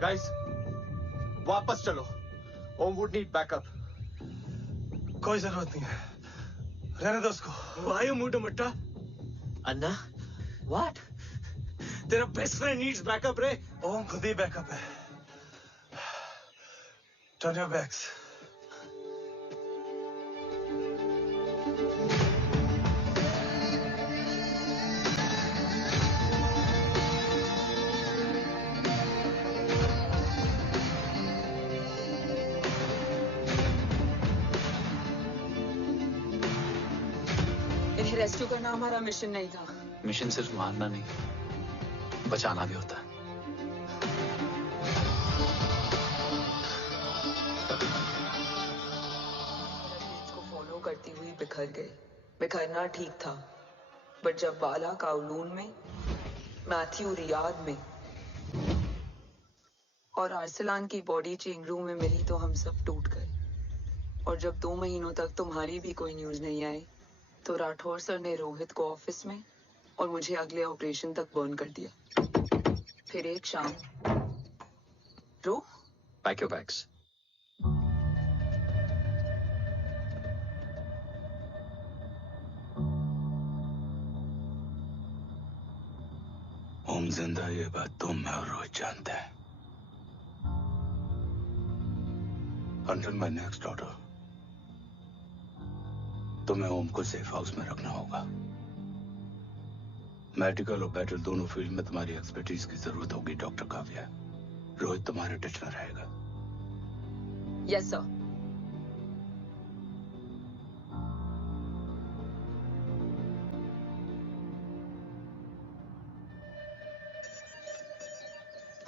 Guys, वापस चलो. Om would need backup. कोई जरूरत नहीं है. रहने दो उसको. Why you moved to Mutta? Anna, what? तेरा best friend needs backup रे. ओम खुद ही बैकअप है. Turn your backs. इन्हें रेस्क्यू करना हमारा मिशन नहीं था. मिशन सिर्फ मारना नहीं, बचाना भी होता है. को फॉलो करती हुई बिखर गए. बिखरना ठीक था, बट जब बाला काउलून में, मैथ्यू रियाद में और आर्सलान की बॉडी चेंज रूम में मिली तो हम सब टूट गए. और जब 2 महीनों तक तुम्हारी भी कोई न्यूज नहीं आई तो राठौर सर ने रोहित को ऑफिस में और मुझे अगले ऑपरेशन तक बर्न कर दिया. फिर एक शाम रो पैक योर बैग्स. ओम जिंदा, ये बात तुम मैं और रोहित जानते हैं. अंटिल माय नेक्स्ट ऑर्डर तुम्हें ओम को सेफ हाउस में रखना होगा. मेडिकल और बैटल दोनों फील्ड में तुम्हारी एक्सपर्टीज की जरूरत होगी डॉक्टर काव्या. रोहित तुम्हारे टच में रहेगा. Yes sir.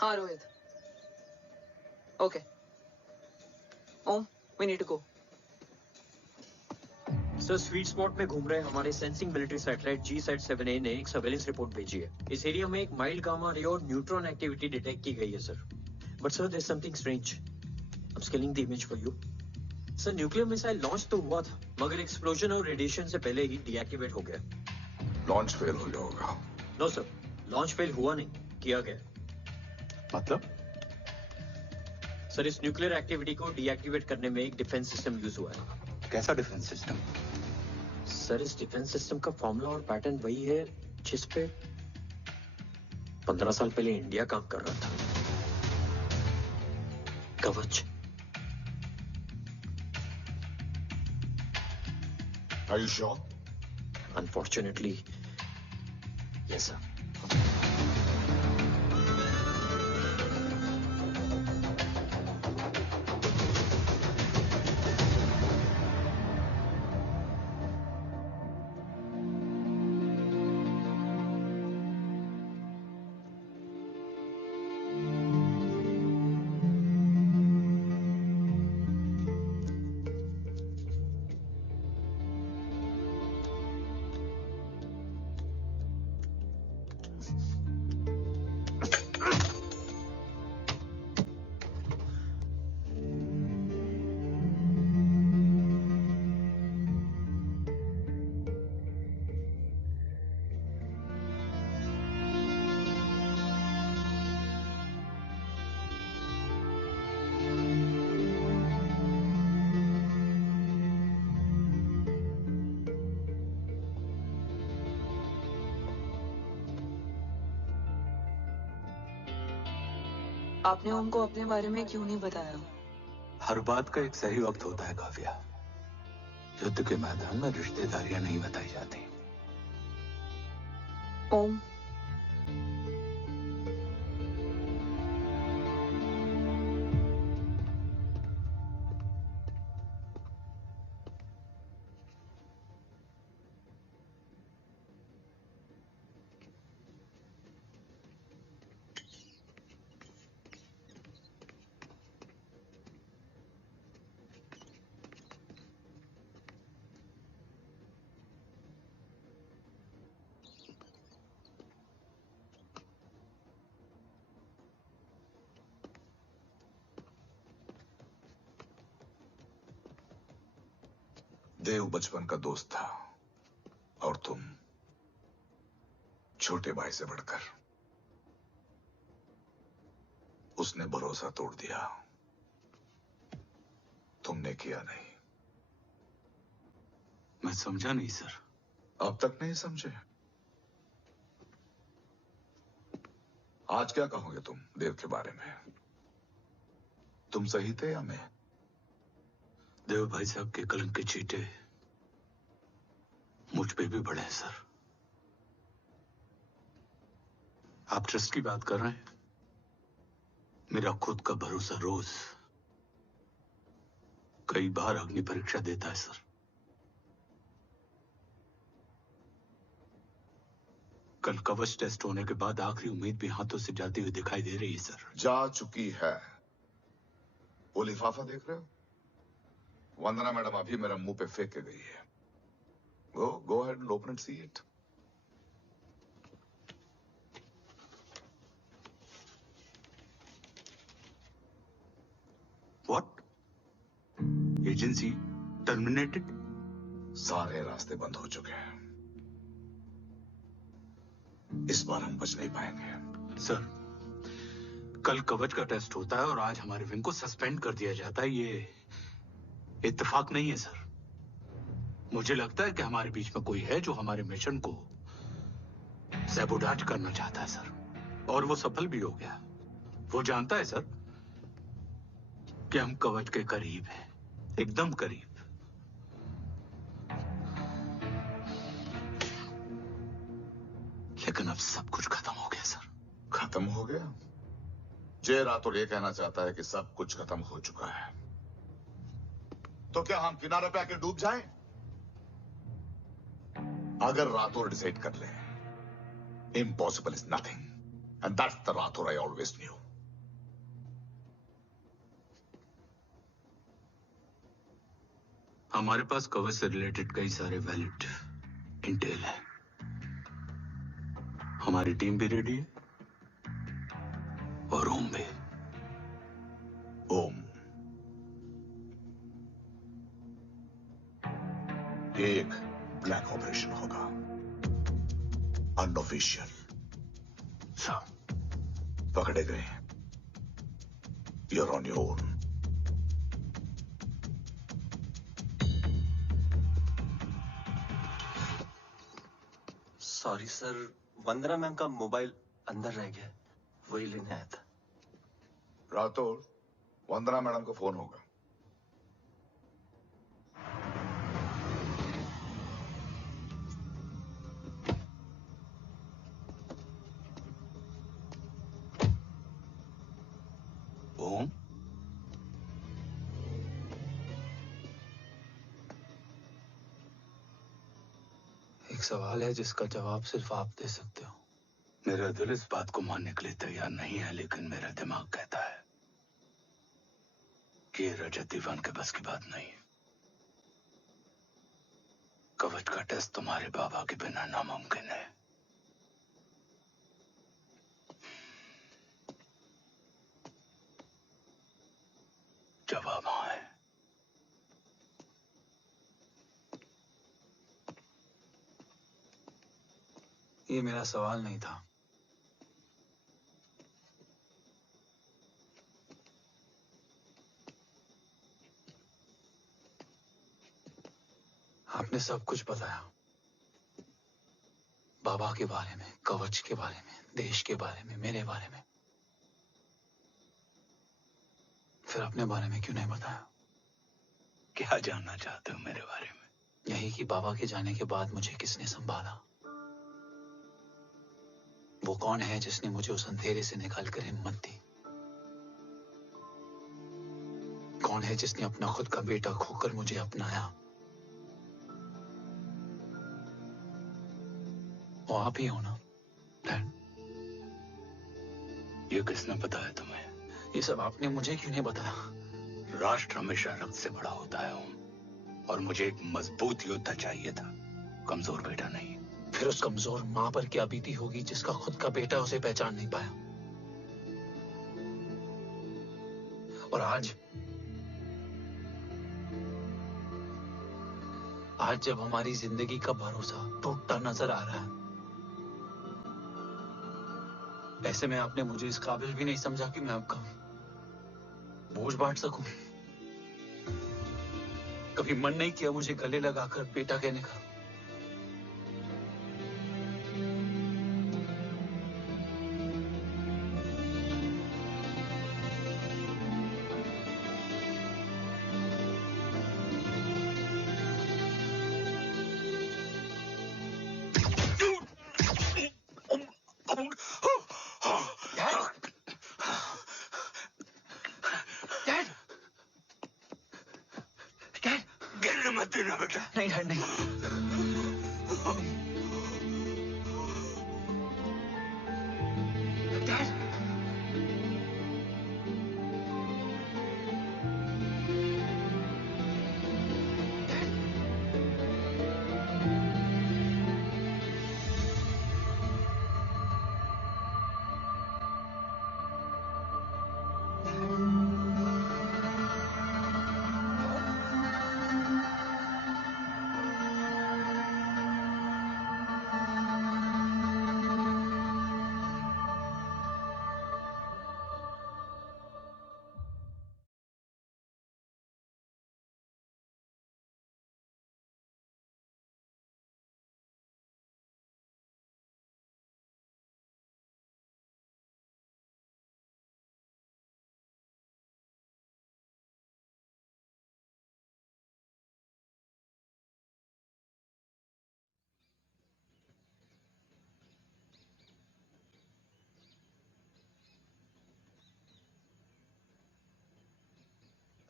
हाँ Rohit. Okay. Om, we need to go. Sir, sweet spot में घूम रहे हमारे सेंसिंग मिलिट्री सैटेलाइट G-SAT-7A ने एक सर्वेलेंस रिपोर्ट भेजी है. इस एरिया में एक माइल्ड गामा रे और न्यूट्रॉन एक्टिविटी डिटेक्ट की गई है sir. But sir, there is something strange. I am scanning the image for you. Sir, nuclear missile launch तो हुआ था, मगर एक्सप्लोजन और रेडिएशन से पहले ही डीएक्टिवेट हो गया. लॉन्च फेल हो गया होगा. नो सर, लॉन्च फेल हुआ नहीं, किया गया. मतलब? सर, इस न्यूक्लियर एक्टिविटी को डीएक्टिवेट करने में एक डिफेंस सिस्टम यूज हुआ है. कैसा डिफेंस सिस्टम? सर, इस डिफेंस सिस्टम का फॉर्मूला और पैटर्न वही है जिस पे 15 साल पहले इंडिया काम कर रहा था. कवच. Are you sure? Unfortunately, yes sir. आपने ओम को अपने बारे में क्यों नहीं बताया? हर बात का एक सही वक्त होता है काव्या. युद्ध के मैदान में रिश्तेदारियां नहीं बताई जाती. ओम, देव बचपन का दोस्त था और तुम छोटे भाई से बढ़कर। उसने भरोसा तोड़ दिया, तुमने किया नहीं। मैं समझा नहीं सर। अब तक नहीं समझे? आज क्या कहोगे तुम देव के बारे में? तुम सही थे या मैं? देव भाई साहब के कलंक के चीटे मुझ पे भी पड़े हैं सर। आप ट्रस्ट की बात कर रहे हैं? मेरा खुद का भरोसा रोज कई बार अग्नि परीक्षा देता है सर। कल कवच टेस्ट होने के बाद आखिरी उम्मीद भी हाथों से जाती हुई दिखाई दे रही है सर। जा चुकी है। वो लिफाफा देख रहे हो? वंदना मैडम अभी मेरा मुंह पे फेंक के गई है। Go ahead and open and see it. What? Agency terminated? सारे रास्ते बंद हो चुके हैं। इस बार हम बच नहीं पाएंगे। सर, कल कवच का टेस्ट होता है और आज हमारे विंग को सस्पेंड कर दिया जाता है। ये इत्तेफाक नहीं है सर। मुझे लगता है कि हमारे बीच में कोई है जो हमारे मिशन को सैबोटाज करना चाहता है सर। और वो सफल भी हो गया। वो जानता है सर कि हम कवच के करीब हैं, एकदम करीब। लेकिन अब सब कुछ खत्म हो गया सर। खत्म हो गया? जय राठौर ये कहना चाहता है कि सब कुछ खत्म हो चुका है। तो क्या हम किनारे पे आके डूब जाएं? अगर राठौर डिसाइड कर ले, impossible is nothing and that's the Rathore I always new. हमारे पास कवच से रिलेटेड कई सारे वैलिड इंटेल है। हमारी टीम भी रेडी है और ओम भी। ओम, ये एक ब्लैक ऑपरेशन होगा, अनऑफिशियल। पकड़े गए, you're on your own. Sorry sir, Vandana ma'am का मोबाइल अंदर रह गया, वही लेने आया था। राठौर, वंदना मैडम का फोन होगा। ओम, एक सवाल है जिसका जवाब सिर्फ आप दे सकते हो। मेरा दिल इस बात को मानने के लिए तैयार नहीं है, लेकिन मेरा दिमाग कहता है कि ये रजत दीवान के बस की बात नहीं है। कवच का टेस्ट तुम्हारे बाबा के बिना नामुमकिन है। जवाब हाँ है। ये मेरा सवाल नहीं था। आपने सब कुछ बताया, बाबा के बारे में, कवच के बारे में, देश के बारे में, मेरे बारे में। फिर अपने बारे में क्यों नहीं बताया? क्या जानना चाहते हो मेरे बारे में? यही कि बाबा के जाने के बाद मुझे किसने संभाला? वो कौन है जिसने मुझे उस अंधेरे से निकालकर हिम्मत दी? कौन है जिसने अपना खुद का बेटा खोकर मुझे अपनाया? वो आप ही हो ना, डैड? ये किसने बताया तुम्हें? ये सब आपने मुझे क्यों नहीं बताया? राष्ट्र हमेशा रक्त से बड़ा होता है ओम, और मुझे एक मजबूत योद्धा चाहिए था, कमजोर बेटा नहीं। फिर उस कमजोर मां पर क्या बीती होगी जिसका खुद का बेटा उसे पहचान नहीं पाया? और आज जब हमारी जिंदगी का भरोसा टूटता नजर आ रहा है, ऐसे में आपने मुझे इस काबिल भी नहीं समझा कि मैं आपका बोझ बांट सकूं। कभी मन नहीं किया मुझे गले लगाकर बेटा कहने का। नहीं डैड नहीं।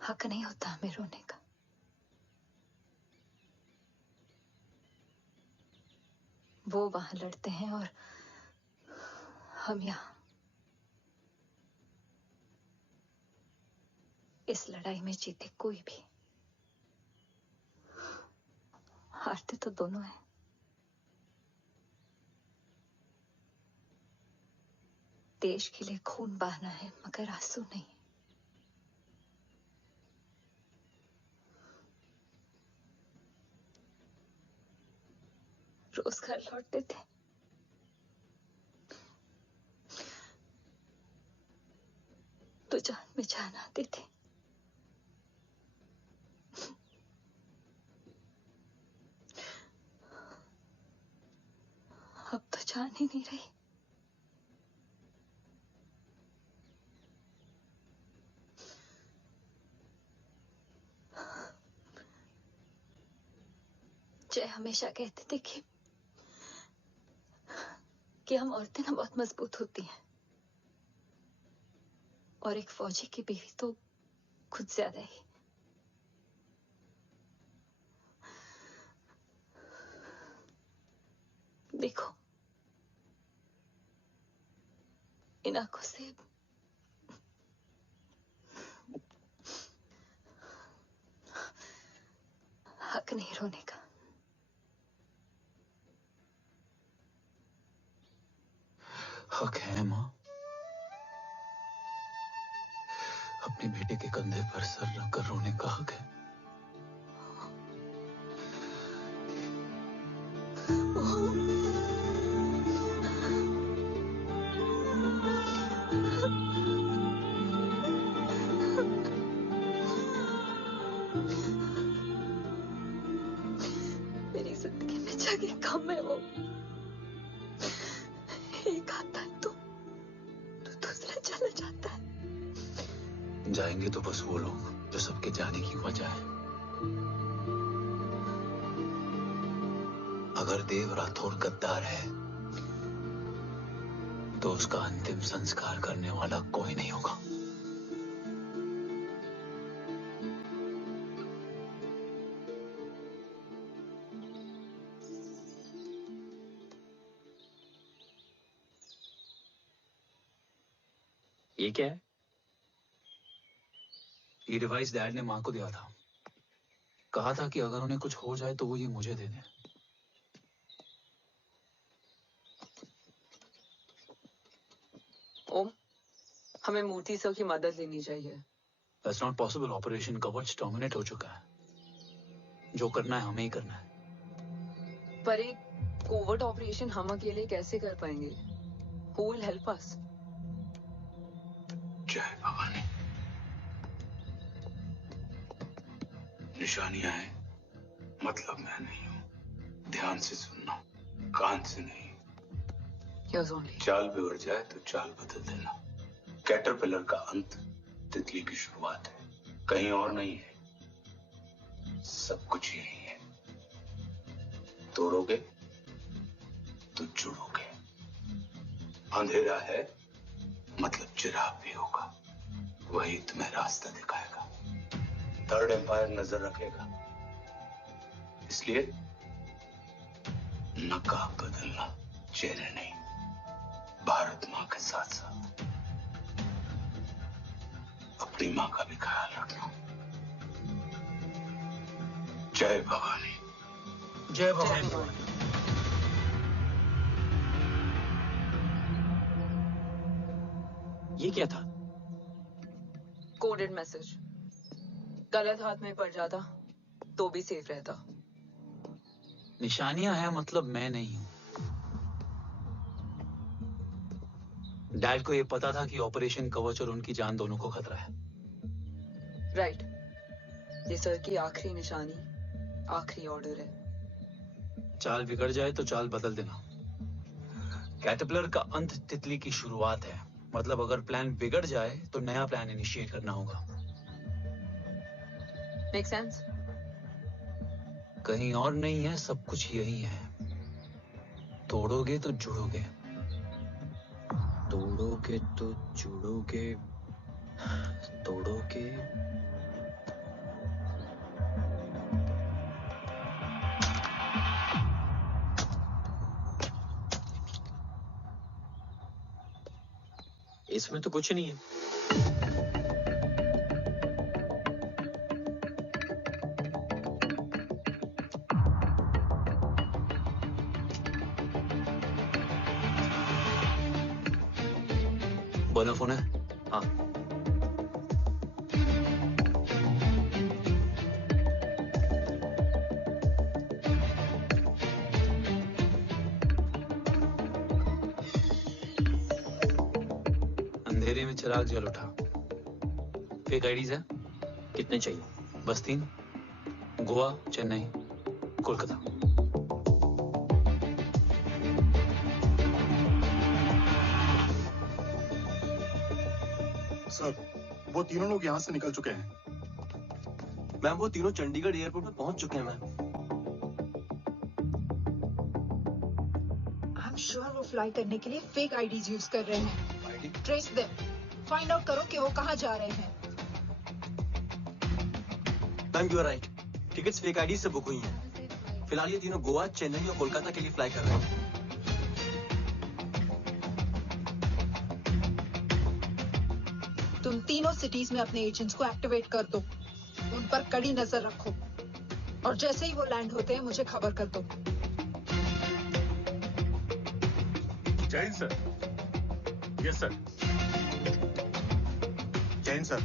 हक नहीं होता हमें रोने का। वो वहां लड़ते हैं और हम यहाँ इस लड़ाई में जीते कोई भी, हारते तो दोनों हैं। देश के लिए खून बहाना है मगर आंसू नहीं। रोज घर लौटते थे, तो जान में जान आती थी। अब तो जान ही नहीं रही। जय हमेशा कहते थे कि हम औरतें ना बहुत मजबूत होती हैं, और एक फौजी की बीवी तो खुद ज्यादा ही। देखो, इन आंखों से हक नहीं रोने का। हक है माँ। अपने बेटे के कंधे पर सर रखकर रोने का हक है। मेरी जिंदगी में जगह कम है। वो एक आता है तो दूसरा चला जाता है। जाएंगे तो बस वो लोग जो सबके जाने की वजह है। अगर देव राठौर गद्दार है तो उसका अंतिम संस्कार करने वाला कोई नहीं होगा। ये क्या है? ये डिवाइस डैड ने माँ को दिया था। कहा था कि अगर उन्हें कुछ हो जाए तो वो ये मुझे दे दें। ओम, हमें मूर्ति सर की मदद लेनी चाहिए। That's not possible. ऑपरेशन कवच टर्मिनेट हो चुका है। जो करना है हमें ही करना है। पर एक कोवर्ट ऑपरेशन हम अकेले कैसे कर पाएंगे? Who will help us? जय भवानी। निशानियां हैं, मतलब मैं नहीं हूं। ध्यान से सुनना, कान से नहीं। चाल बिगड़ जाए तो चाल बदल देना। कैटरपिलर का अंत तितली की शुरुआत है, कहीं और नहीं है। सब कुछ यही है। तोड़ोगे तो जुड़ोगे। अंधेरा है मतलब चिराग भी होगा, वही तुम्हें रास्ता दिखाएगा। थर्ड एम्पायर नजर रखेगा, इसलिए नकाब बदलना, चेहरे नहीं। भारत माँ के साथ साथ अपनी माँ का भी ख्याल रखना। जय भवानी। जय भवानी। ये क्या था? Coded message. गलत हाथ में पड़ जाता तो भी सेफ रहता। निशानियां हैं मतलब मैं नहीं हूं। डैड को ये पता था कि ऑपरेशन कवच और उनकी जान दोनों को खतरा है। राइट। ये सर की आखिरी निशानी, आखिरी ऑर्डर है। चाल बिगड़ जाए तो चाल बदल देना। कैटरपिलर का अंत तितली की शुरुआत है, मतलब अगर प्लान बिगड़ जाए तो नया प्लान इनिशिएट करना होगा। Make sense? कहीं और नहीं है, सब कुछ यही है। तोड़ोगे तो जुड़ोगे। तोड़ोगे तो जुड़ोगे। तोड़ोगे। इसमें तो कुछ नहीं है। बोलो फोन है? हाँ। अंधेरे में चिराग जल उठा। फेक आईडीज है? कितने चाहिए? बस 3? गोवा, चेन्नई, कोलकाता। सर, वो तीनों लोग यहाँ से निकल चुके हैं। मैम, वो तीनों चंडीगढ़ एयरपोर्ट पे पहुंच चुके हैं मैम। आई एम श्योर वो फ्लाई करने के लिए फेक आईडीज यूज कर रहे हैं। ट्रेस देम, फाइंड आउट करो कि वो कहाँ जा रहे हैं। Ma'am, you are right. Tickets fake ID से बुक हुई हैं। फिलहाल ये तीनों गोवा, चेन्नई और कोलकाता के लिए फ्लाई कर रहे हैं। तुम तीनों सिटीज में अपने एजेंट्स को एक्टिवेट कर दो। उन पर कड़ी नजर रखो और जैसे ही वो लैंड होते हैं मुझे खबर कर दो। Jain sir. Yes sir. Jain sir.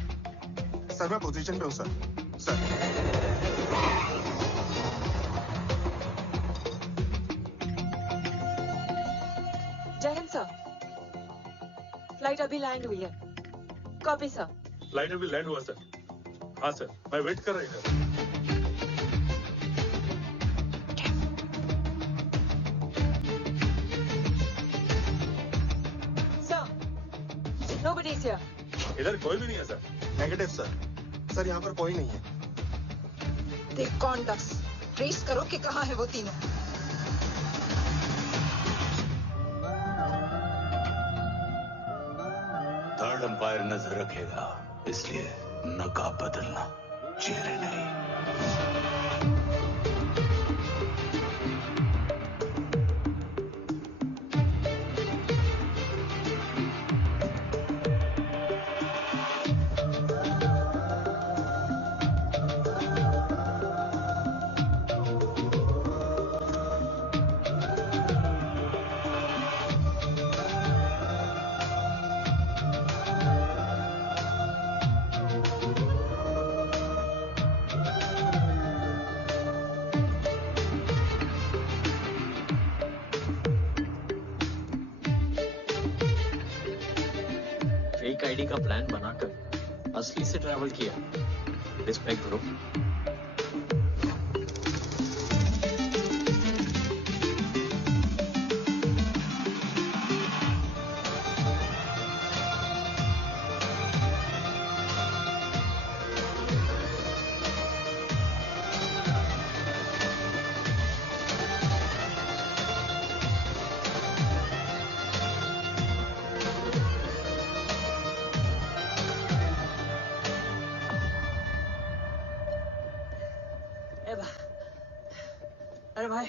Sir मैं पोजीशन पे हूँ sir. Sir. Jain sir, flight अभी लैंड हुई है। Copy sir. फ्लाइट अभी लैंड हुआ सर। हाँ सर, मैं वेट कर रही हूँ। Nobody's here. इधर कोई भी नहीं है सर। Negative sir. सर यहाँ पर कोई नहीं है। देख कॉन्टैक्ट्स, ट्रेस करो कि कहाँ है वो तीनों। थर्ड एम्पायर नजर रखेगा, इसलिए नकाब बदलना, चेहरे नहीं। फेक आईडी का प्लान बनाकर असली से ट्रैवल किया। Respect bro. अरे भाई,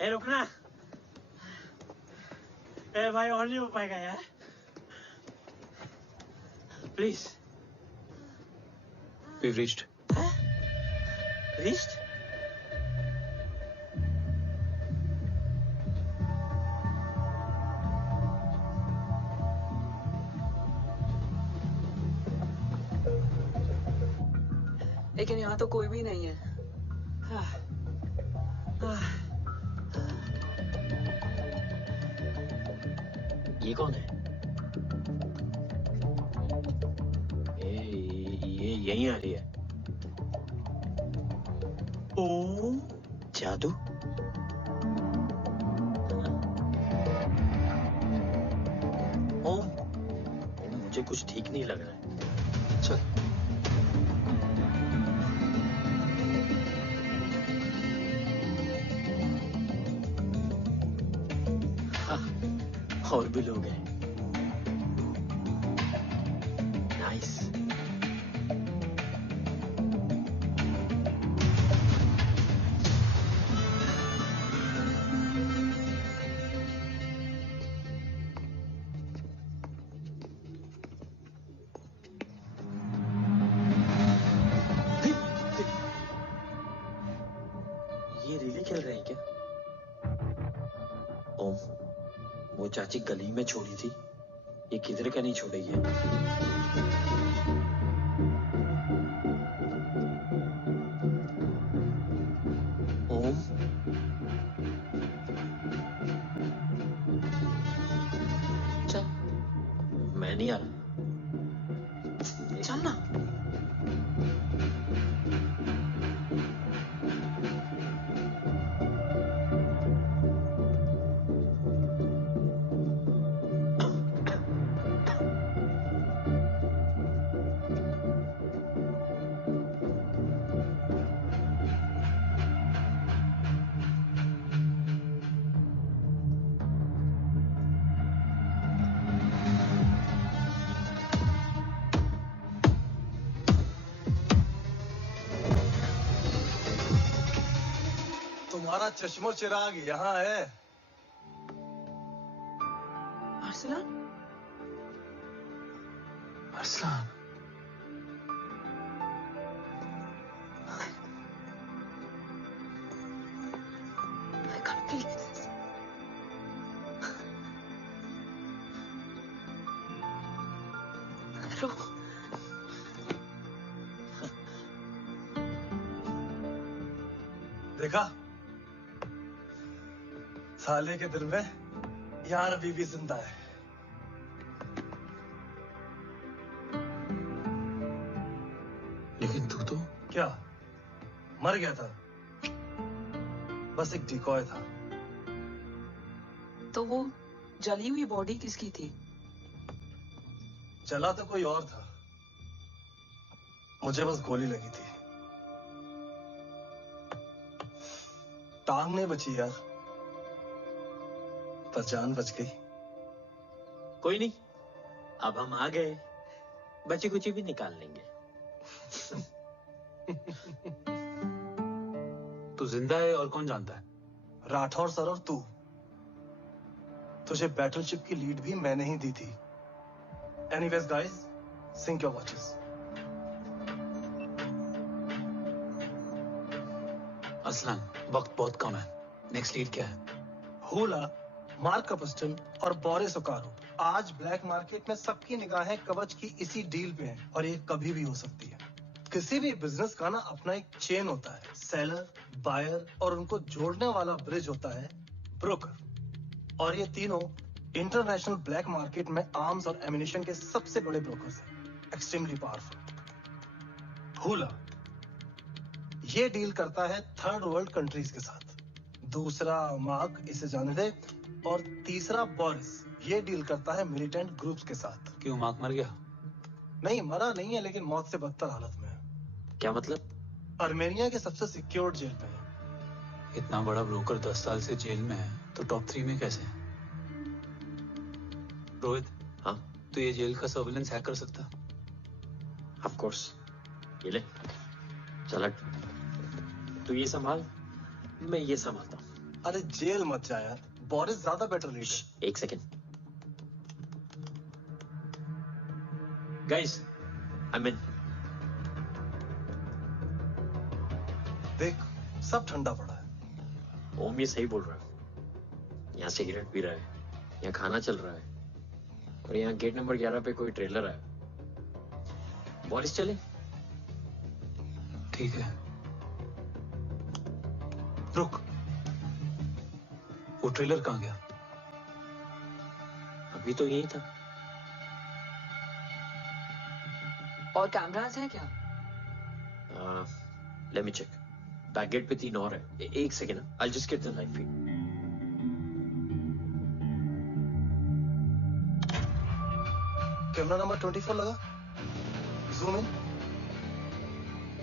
ए रुकना। ए भाई और नहीं हो पाएगा यार। प्लीज। We've reached. Reached? लेकिन यहाँ तो कोई भी नहीं है। ये कौन है? ये यहीं आ रही है। ओ जादू। ओम, मुझे कुछ ठीक नहीं लग रहा है। चल। और भी लोग हैं। नाइस। ये रिली खेल रहे हैं क्या? ओम, वो चाची गली में छोड़ी थी, ये किधर का नहीं छोड़ेगी। ओम, चल। मैं नहीं आ रहा। चल ना। तुम्हारा चश्मो चिराग यहाँ है। Arsalan? Arsalan. I can't believe this. रो। देखा, साले के दिल में यार बीवी जिंदा है। लेकिन तू तो क्या मर गया था? बस एक डिकॉय था। तो वो जली हुई बॉडी किसकी थी? चला तो कोई और था, मुझे बस गोली लगी थी। टांग नहीं बची यार, पर जान बच गई। कोई नहीं, अब हम आ गए, बची कुची भी निकाल लेंगे। तू जिंदा है और कौन जानता है? राठौर सर और तू। तुझे बैटलशिप की लीड भी मैंने ही दी थी। Anyways guys, sync your watches. असलन, वक्त बहुत कम है। नेक्स्ट लीड क्या है? हुला, मार्क कपस्टन और बोरिस ओकारो। आज ब्लैक मार्केट में सबकी निगाहें कवच की इसी डील पे हैं और ये कभी भी हो सकती है। किसी भी बिजनेस का ना अपना एक चेन होता है, सेलर, बायर और उनको जोड़ने वाला ब्रिज होता है ब्रोकर। और ये तीनों इंटरनेशनल ब्लैक मार्केट में आर्म्स और एमिनेशन के सबसे बड़े ब्रोकर्स हैं, एक्सट्रीमली पावरफुल। हुला ये डील करता है थर्ड वर्ल्ड कंट्रीज के साथ। दूसरा मार्क, इसे जाने दे। और तीसरा बोरिस, ये डील करता है मिलिटेंट ग्रुप्स के साथ। क्यों, मार्क मर गया? नहीं, मरा नहीं है, लेकिन मौत से बदतर हालत में है। क्या मतलब? आर्मेनिया के सबसे सिक्योर्ड जेल में है। इतना बड़ा ब्रोकर 10 साल से जेल में है, तो टॉप 3 में कैसे? रोहित, हाँ, तो ये जेल का सर्विलेंस हैक कर सकता? Of course. ये ले, चल तू ये संभाल, मैं ये संभालता हूँ। अरे जेल मत जा यार, बोरिस ज्यादा बेटर लीडर। एक सेकेंड गाइस, आई मीन देख, सब ठंडा पड़ा है। ओम ये सही बोल रहा है। यहाँ सिगरेट पी रहा है, यहाँ खाना चल रहा है, और यहाँ गेट नंबर 11 पे कोई ट्रेलर है। बोरिस चले? ठीक है। रुक, वो ट्रेलर कहाँ गया? अभी तो यही था। और कैमरास हैं क्या? Let me check. Back gate पे 3 और है। एक second, I just get the live feed. Camera number 24 लगा, जूम इन।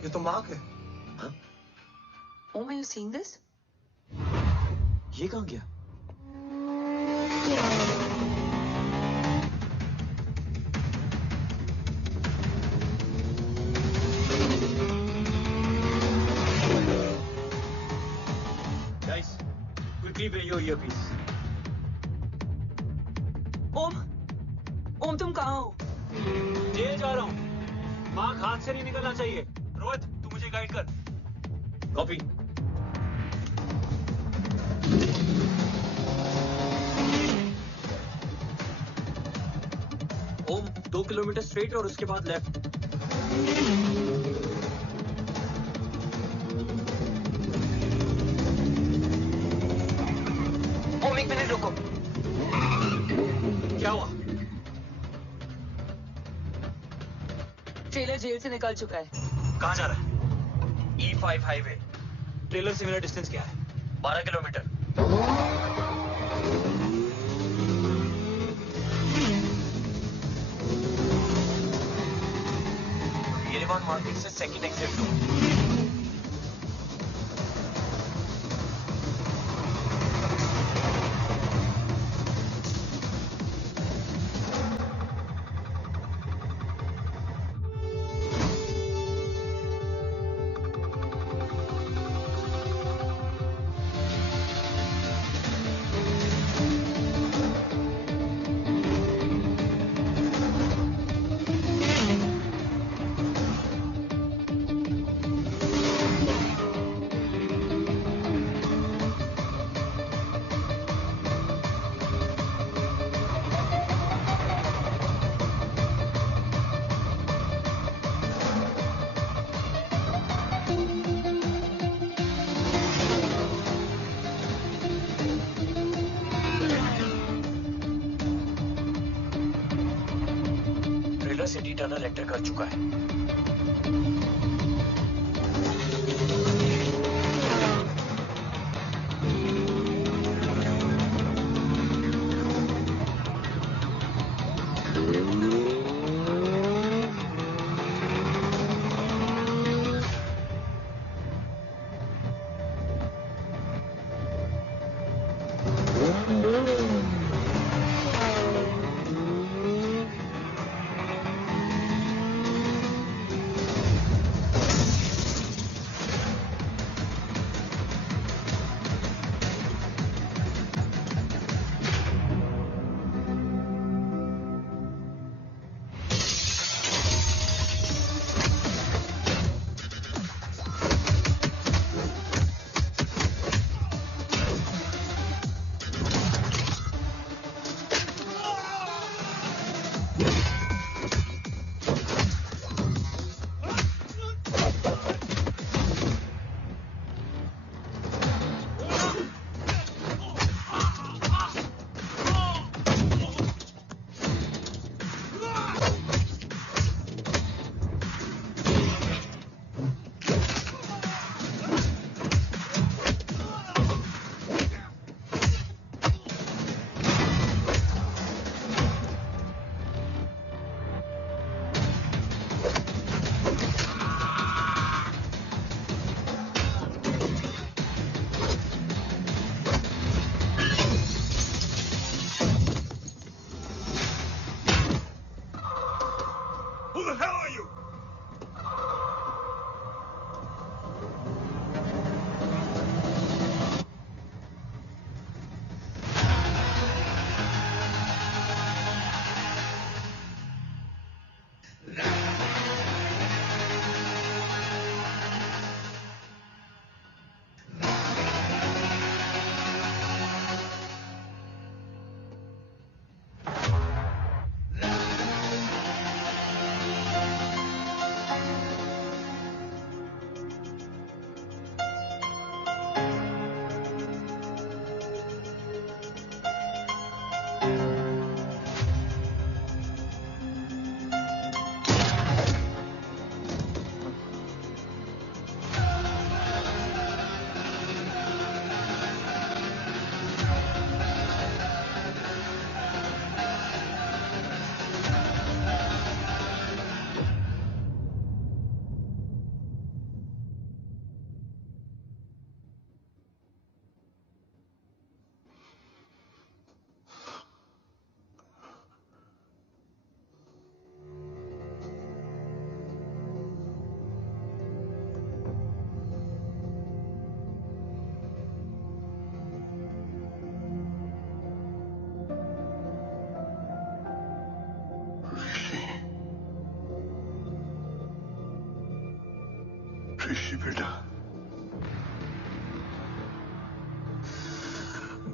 ये तो मार्क है। हाँ? Om, are you seeing this? ये कहाँ गया? Guys, quickly wear your earpiece. ओम तुम कहाँ हो? जेल जा रहा हूँ। मार्क हाथ से नहीं निकलना चाहिए। रोहित, तू मुझे गाइड कर। कॉपी। ओम 2 किलोमीटर स्ट्रेट और उसके बाद लेफ्ट। ओम 1 मिनट रुको। क्या हुआ? ट्रेलर जेल से निकल चुका है। कहाँ जा रहा है? E5 highway. ट्रेलर से मेरा डिस्टेंस क्या है? 12 किलोमीटर। येरेवान मार्केट से सेकंड एग्जिट लो। सिटी टनल एंटर कर चुका है। बेटा।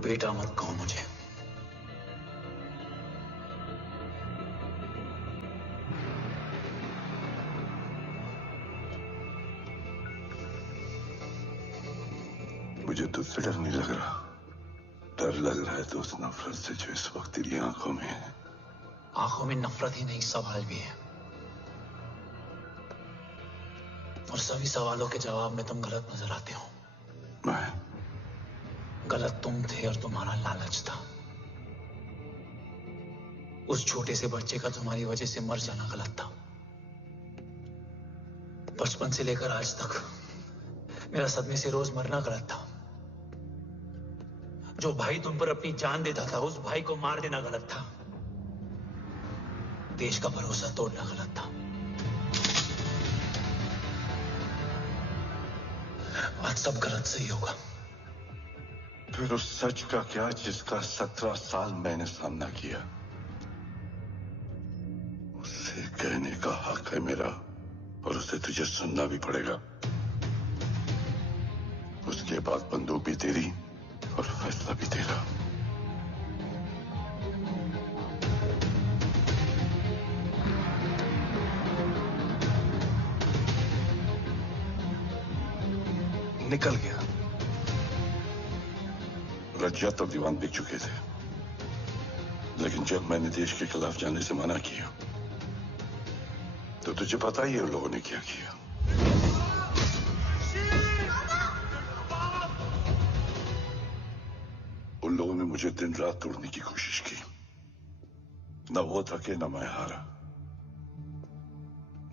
बेटा मत कहो मुझे। मुझे तुझसे डर नहीं लग रहा, डर लग रहा है तो उस नफरत से जो इस वक्त तेरी आंखों में है। आंखों में नफरत ही नहीं, सवाल भी है, और सभी सवालों के जवाब में तुम गलत नजर आते हो। गलत तुम थे और तुम्हारा लालच था। उस छोटे से बच्चे का तुम्हारी वजह से मर जाना गलत था। बचपन से लेकर आज तक मेरा सदमे से रोज मरना गलत था। जो भाई तुम पर अपनी जान देता था, उस भाई को मार देना गलत था। देश का भरोसा तोड़ना गलत था। आज सब गलत सही होगा। फिर उस सच का क्या जिसका 17 साल मैंने सामना किया? उससे कहने का हक है मेरा, और उसे तुझे सुनना भी पड़ेगा। उसके बाद बंदूक भी तेरी और फैसला भी तेरा। निकल गया। रज्जात और दीवान बिक चुके थे, लेकिन जब मैंने देश के खिलाफ जाने से मना किया तो तुझे पता ही है उन लोगों ने क्या किया। उन लोगों ने मुझे दिन रात तोड़ने की कोशिश की। न वो थके न मैं हारा,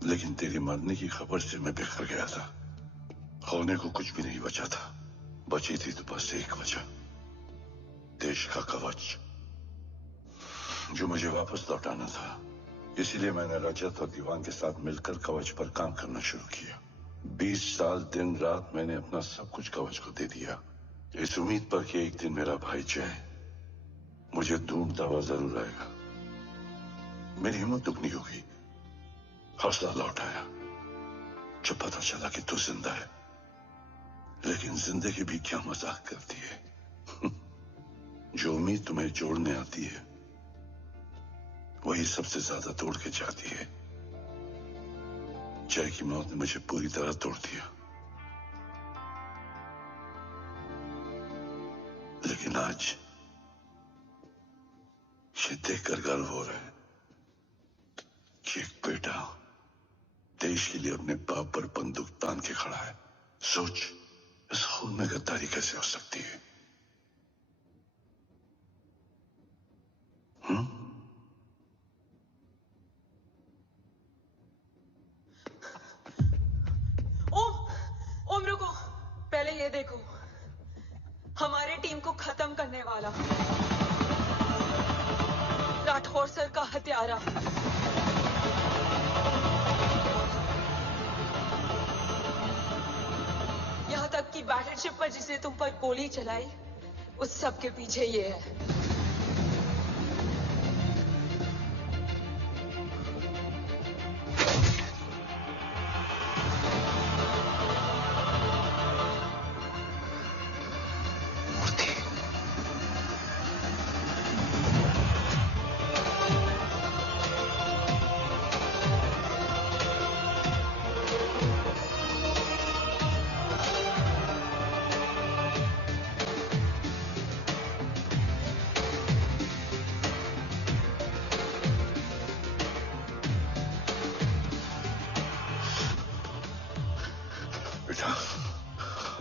लेकिन तेरी मरने की खबर से मैं बिखर गया था। होने को कुछ भी नहीं बचा था। बची थी तो बस एक वजह, देश का कवच, जो मुझे वापस लौटाना था। इसीलिए मैंने रजत और दीवान के साथ मिलकर कवच पर काम करना शुरू किया। 20 साल दिन रात मैंने अपना सब कुछ कवच को दे दिया, इस उम्मीद पर कि एक दिन मेरा भाई जय मुझे ढूंढता हुआ जरूर आएगा। मेरी हिम्मत दुगनी हो गई, हौसला लौट आया जब पता चला कि तू जिंदा है। लेकिन जिंदगी भी क्या मजाक करती है। जो उम्मीद तुम्हें जोड़ने आती है वही सबसे ज्यादा तोड़ के जाती है। जय की मौत ने मुझे पूरी तरह तोड़ दिया, लेकिन आज ये देखकर गर्व हो रहा है कि एक बेटा देश के लिए अपने बाप पर बंदूक तान के खड़ा है। सोच, इस खून में गद्दारी कैसे हो सकती है? ओम रुको, पहले ये देखो, हमारे टीम को खत्म करने वाला राठौर सर का हत्यारा। यहाँ तक कि बैटलशिप पर जिसे तुम पर गोली चलाई, उस सब के पीछे ये है।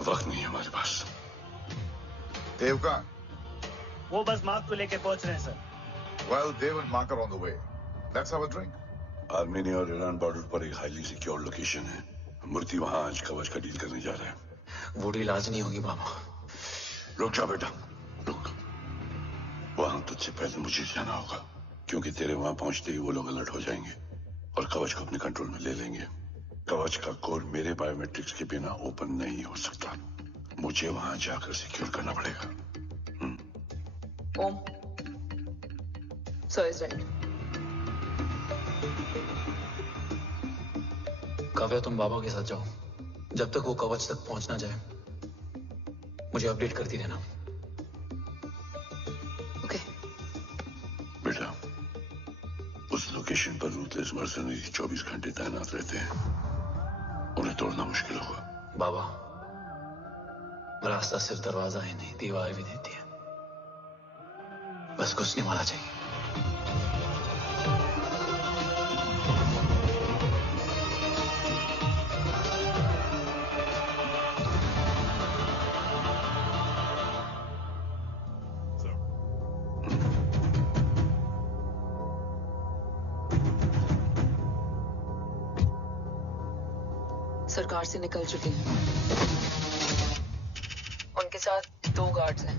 वक्त नहीं है हमारे पास। देवका, वो बस मार्क को लेके पहुंच रहे हैं sir. Well, Dev and Mark are on the way. Let's have a drink. Armenia और ईरान बॉर्डर पर एक हाईली सिक्योर लोकेशन है। मूर्ति वहां आज कवच का डील करने जा रहा है। वो डील आज नहीं होगी बाबा। रुक जा बेटा, रुक। वहां तुझसे पहले मुझे जाना होगा, क्योंकि तेरे वहां पहुंचते ही वो लोग अलर्ट हो जाएंगे और कवच को अपने कंट्रोल में ले लेंगे। कवच का कोड मेरे बायोमेट्रिक्स के बिना ओपन नहीं हो सकता। मुझे वहां जाकर सिक्योर करना पड़ेगा। ओम, सर इज राइट। काव्या, तुम बाबा के साथ जाओ, जब तक वो कवच तक पहुंच ना जाए मुझे अपडेट करती रहना। ओके। बेटा, उस लोकेशन पर रूथलेस मर्सनरी 24 घंटे तैनात रहते हैं, उन्हें तोड़ना मुश्किल होगा। बाबा, रास्ता सिर्फ दरवाजा ही नहीं, दीवार भी देती है। बस घुसने वाला चाहिए। सरकार से निकल चुके हैं। उनके साथ 2 गार्ड्स हैं।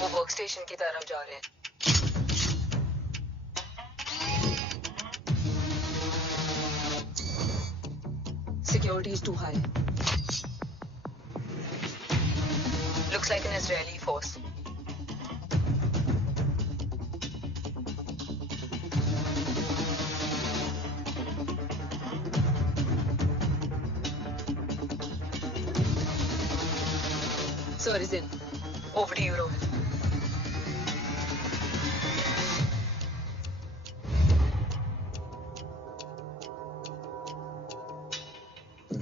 वो वर्क स्टेशन की तरफ जा रहे हैं। Security is too high. Looks like an Israeli force. Sir is in. Over to you, Rohit.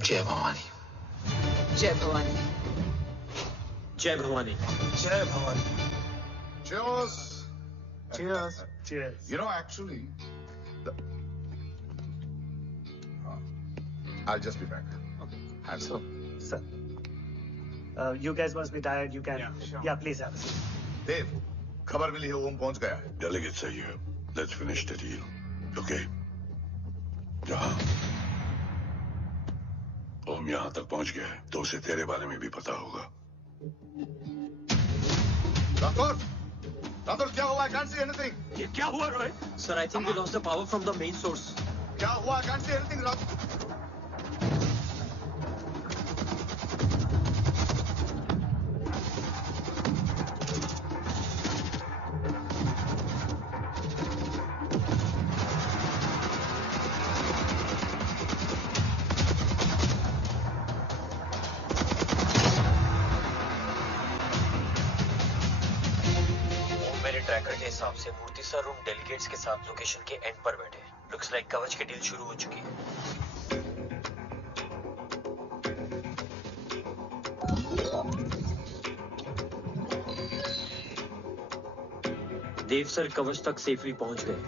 जय भवानी। जय भवानी। जय भवानी। जय Bhavani. Cheers. Cheers. Cheers. You know, actually, I'll just be back. Okay. And So, sir, you guys must be tired. You can, yeah, please have a seat. Dave, खबर मिली है ओम पहुंच गया है। Delegates are here. Let's finish the deal. Okay? जहां ओम यहां तक पहुंच गया है तो उसे तेरे बारे में भी पता होगा। राठौर, राठौर क्या हुआ? I can't see anything. ये क्या हुआ Rohit? Sir, I think we lost the power from the main source. क्या हुआ? I can't see anything, Rathore. Tracker के हिसाब से मूर्ति सर रूम डेलीगेट्स के साथ लोकेशन के एंड पर बैठे। लुक्स लाइक कवच की डील शुरू हो चुकी है। देव सर कवच तक सेफली पहुंच गए।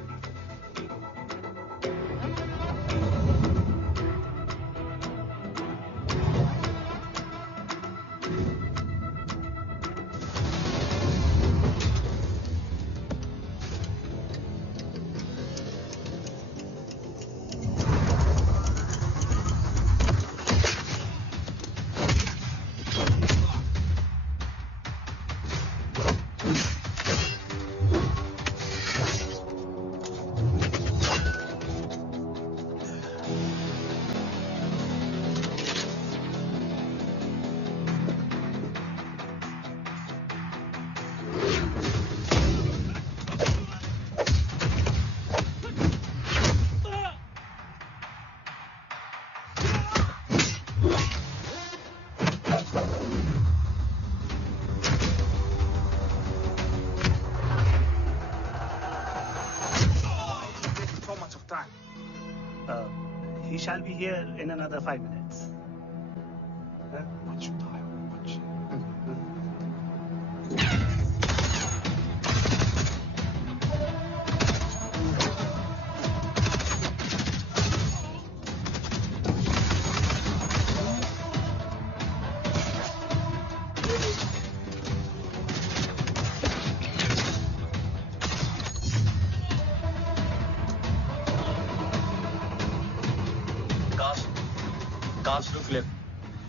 He shall be here in another 5 minutes. Much time, much. Cars look left.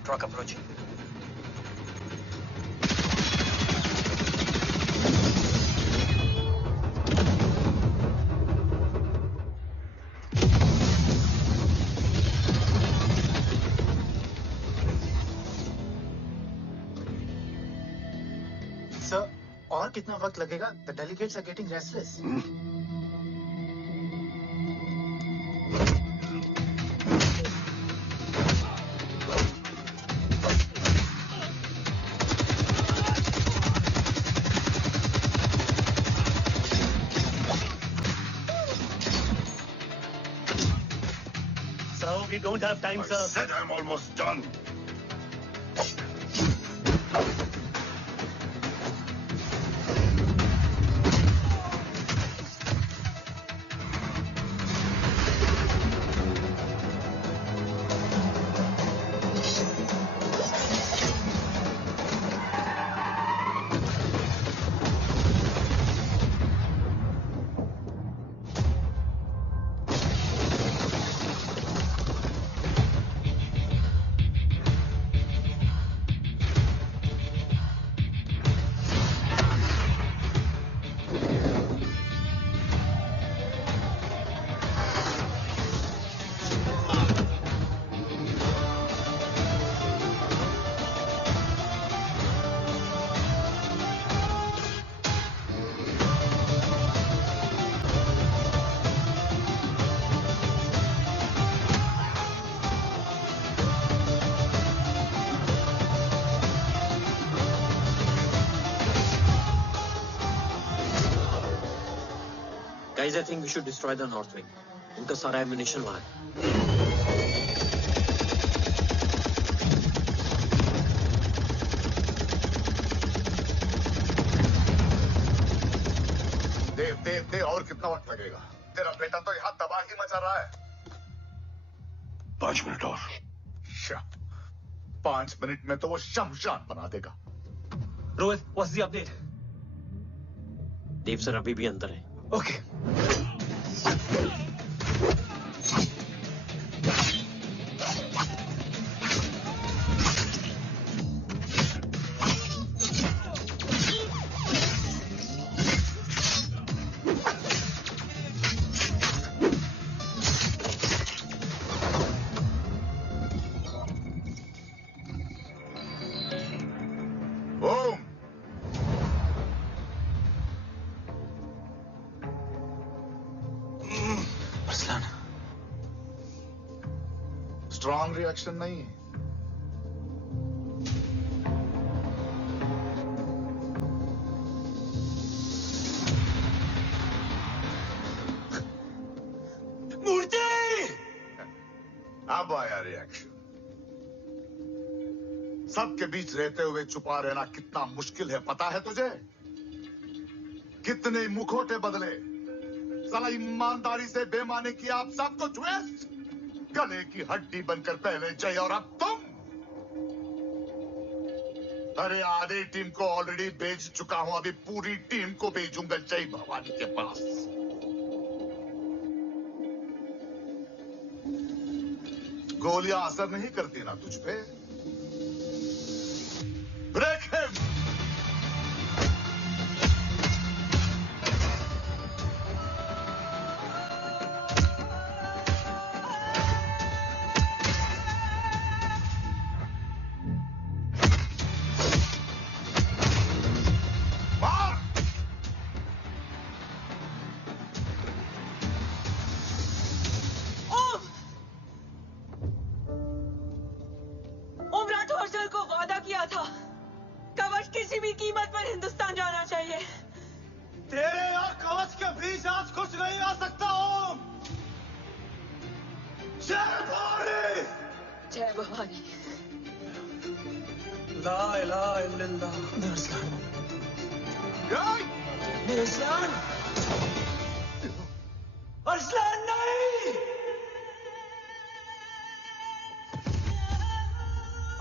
Truck approaching. Sir, और कितना वक्त लगेगा? The delegates are getting restless. We don't have time, sir. I said I'm almost done. Guys, I think we should destroy the North Wing. उनका सारा ammunition वहाँ है. देव और कितना वक्त लगेगा? तेरा बेटा तो यहाँ तबाही मचा रहा है. 5 मिनट और. 5 मिनट में तो वो शमशान बना देगा. Rohit, what's the update? Dev sir अभी भी अंदर है. Okay. स्ट्रॉन्ग रिएक्शन नहीं. मूर्ति! अब आया रिएक्शन. सबके बीच रहते हुए छुपा रहना कितना मुश्किल है पता है तुझे? कितने मुखौटे बदले. साला ईमानदारी से बेमानी किया आप सब तो ट्विस्ट. गले की हड्डी बनकर पहले जय और अब तुम. अरे आधे टीम को ऑलरेडी भेज चुका हूं. अभी पूरी टीम को भेजूंगा जय भवानी के पास. गोलियां असर नहीं करती ना तुझ पे. Break him.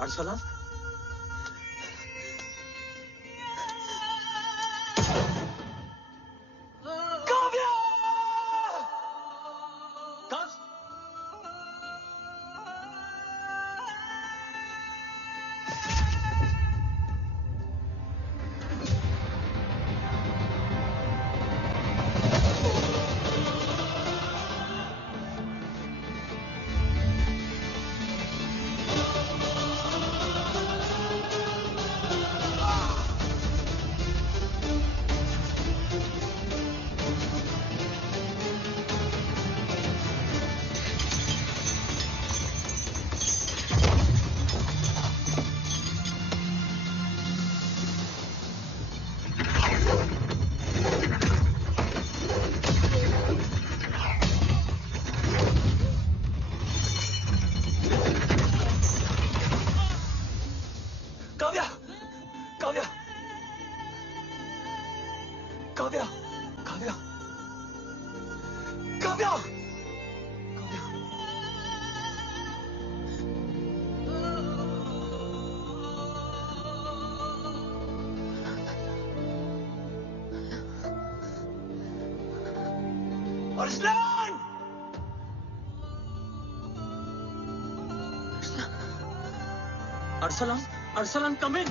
Arsalan? Kavya! Kavya, Kavya, Kavya, Arslan! Arsalan, Arsalan, come in.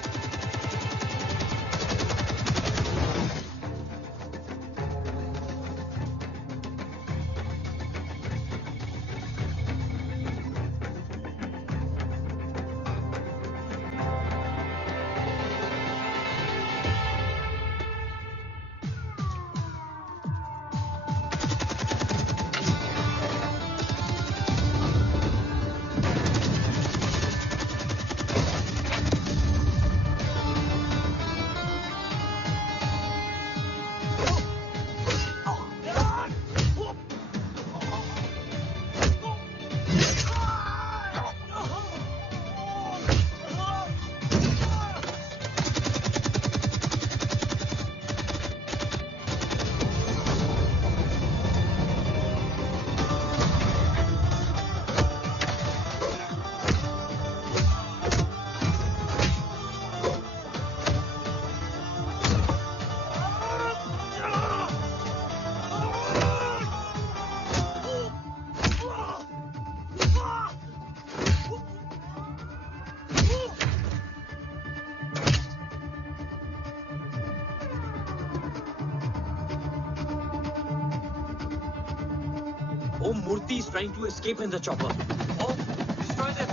Om Murthy is trying to escape in the chopper. Oh, destroy them.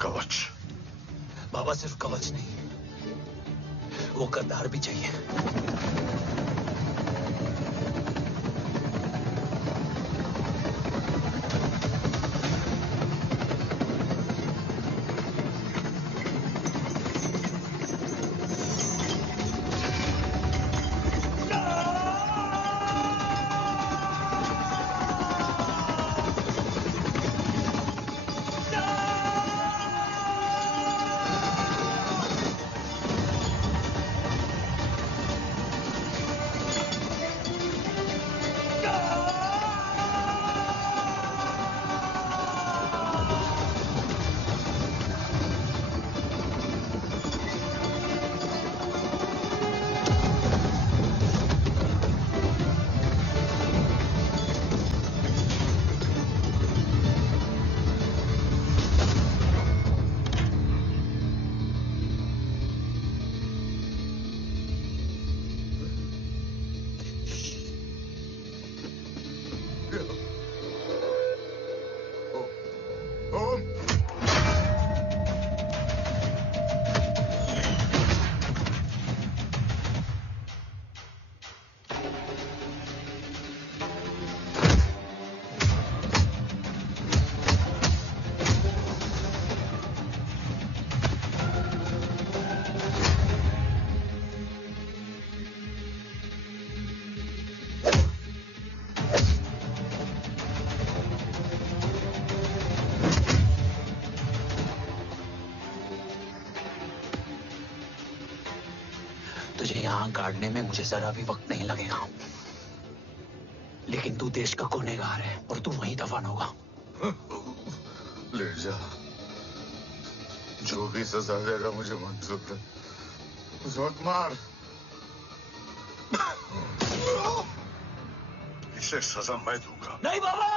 कवच। बाबा सिर्फ कवच नहीं, वो गद्दार भी चाहिए। तुझे यहाँ गाड़ने में मुझे जरा भी वक्त नहीं लगेगा, लेकिन तू देश का गुनहगार है और तू वहीं दफन होगा। ले जा, जो भी सजा देगा मुझे मंजूर है। उसे मत मार। इसे सजा मैं दूंगा। नहीं बाबा,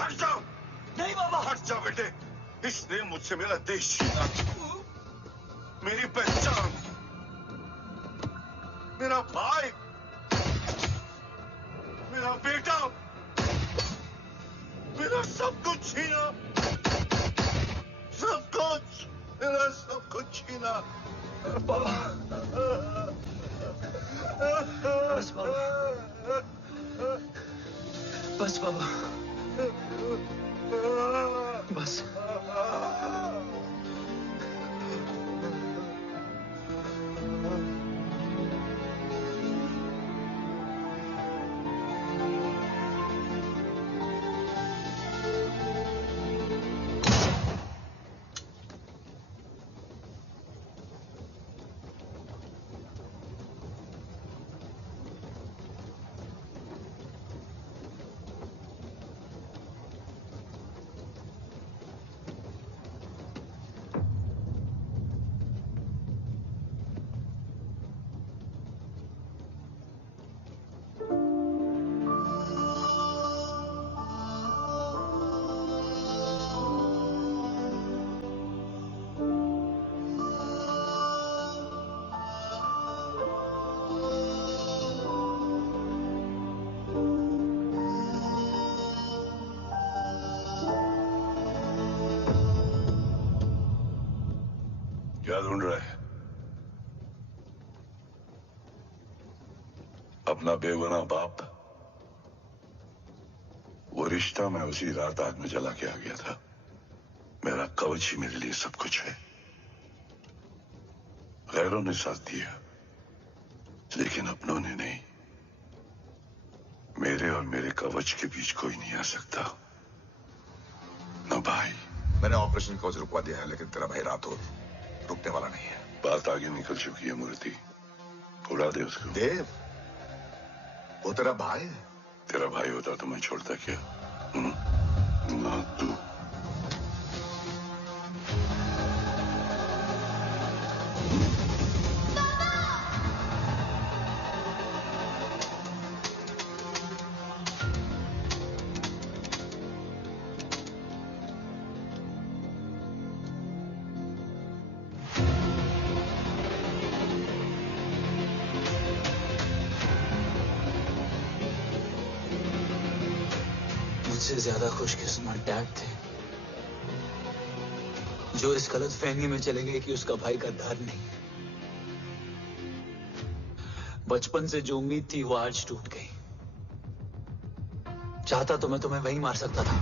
हट जाओ। नहीं बाबा, हट जाओ बेटे। इसने मुझसे मेरा देश छीना, मेरी पहचान, मेरा भाई, मेरा बेटा, मेरा सब कुछ छीना, सब कुछ, मेरा सब कुछ छीना। बाबा, बस बाबा, बस बाबा। क्या ढूंढ रहा है? अपना बेगुनाह बाप। वो रिश्ता मैं उसी रात आग में जला के आ गया था। मेरा कवच ही मेरे लिए सब कुछ है। गैरों ने साथ दिया, लेकिन अपनों ने नहीं। मेरे और मेरे कवच के बीच कोई नहीं आ सकता। ना भाई। मैंने ऑपरेशन कवच रुकवा दिया है, लेकिन तेरा भाई राठौर रुकने वाला नहीं है। बात आगे निकल चुकी है मूर्ति। उड़ा दे उसको। देव, वो तेरा भाई है। तेरा भाई होता तो मैं छोड़ता क्या? ना तू। मुझसे ज्यादा खुशकिस्मत डैड थे, जो इस गलत फहमी में चले गए कि उसका भाई गद्दार नहीं है। बचपन से जो उम्मीद थी वो आज टूट गई। चाहता तो मैं तुम्हें वहीं मार सकता था,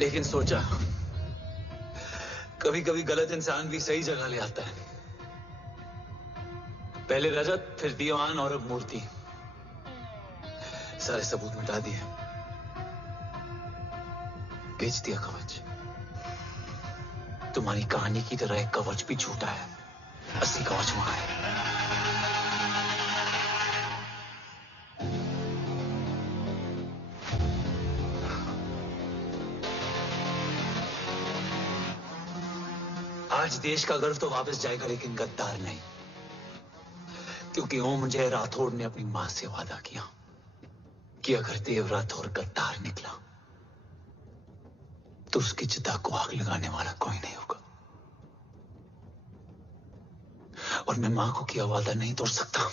लेकिन सोचा कभी कभी गलत इंसान भी सही जगह ले आता है। पहले रजत, फिर दीवान और अब मूर्ति। सारे सबूत मिटा दिए, बेच दिया कवच। तुम्हारी कहानी की तरह एक कवच भी छूटा है। असली कवच वहां है। आज देश का गर्व तो वापस जाएगा, लेकिन गद्दार नहीं। क्योंकि ओम जय राठौड़ ने अपनी मां से वादा किया कि अगर देव राठौर गद्दार निकला तो उसकी चिता को आग लगाने वाला कोई नहीं होगा। और मैं मां को किया वादा नहीं तोड़ सकता।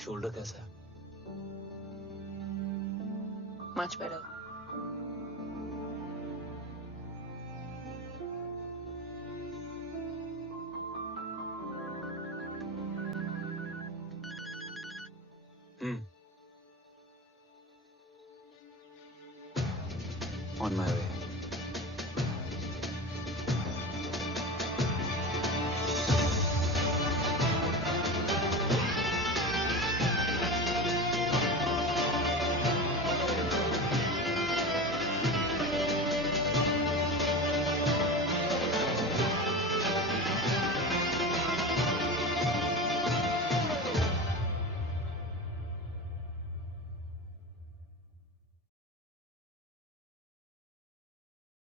शोल्डर कैसा है? Much better.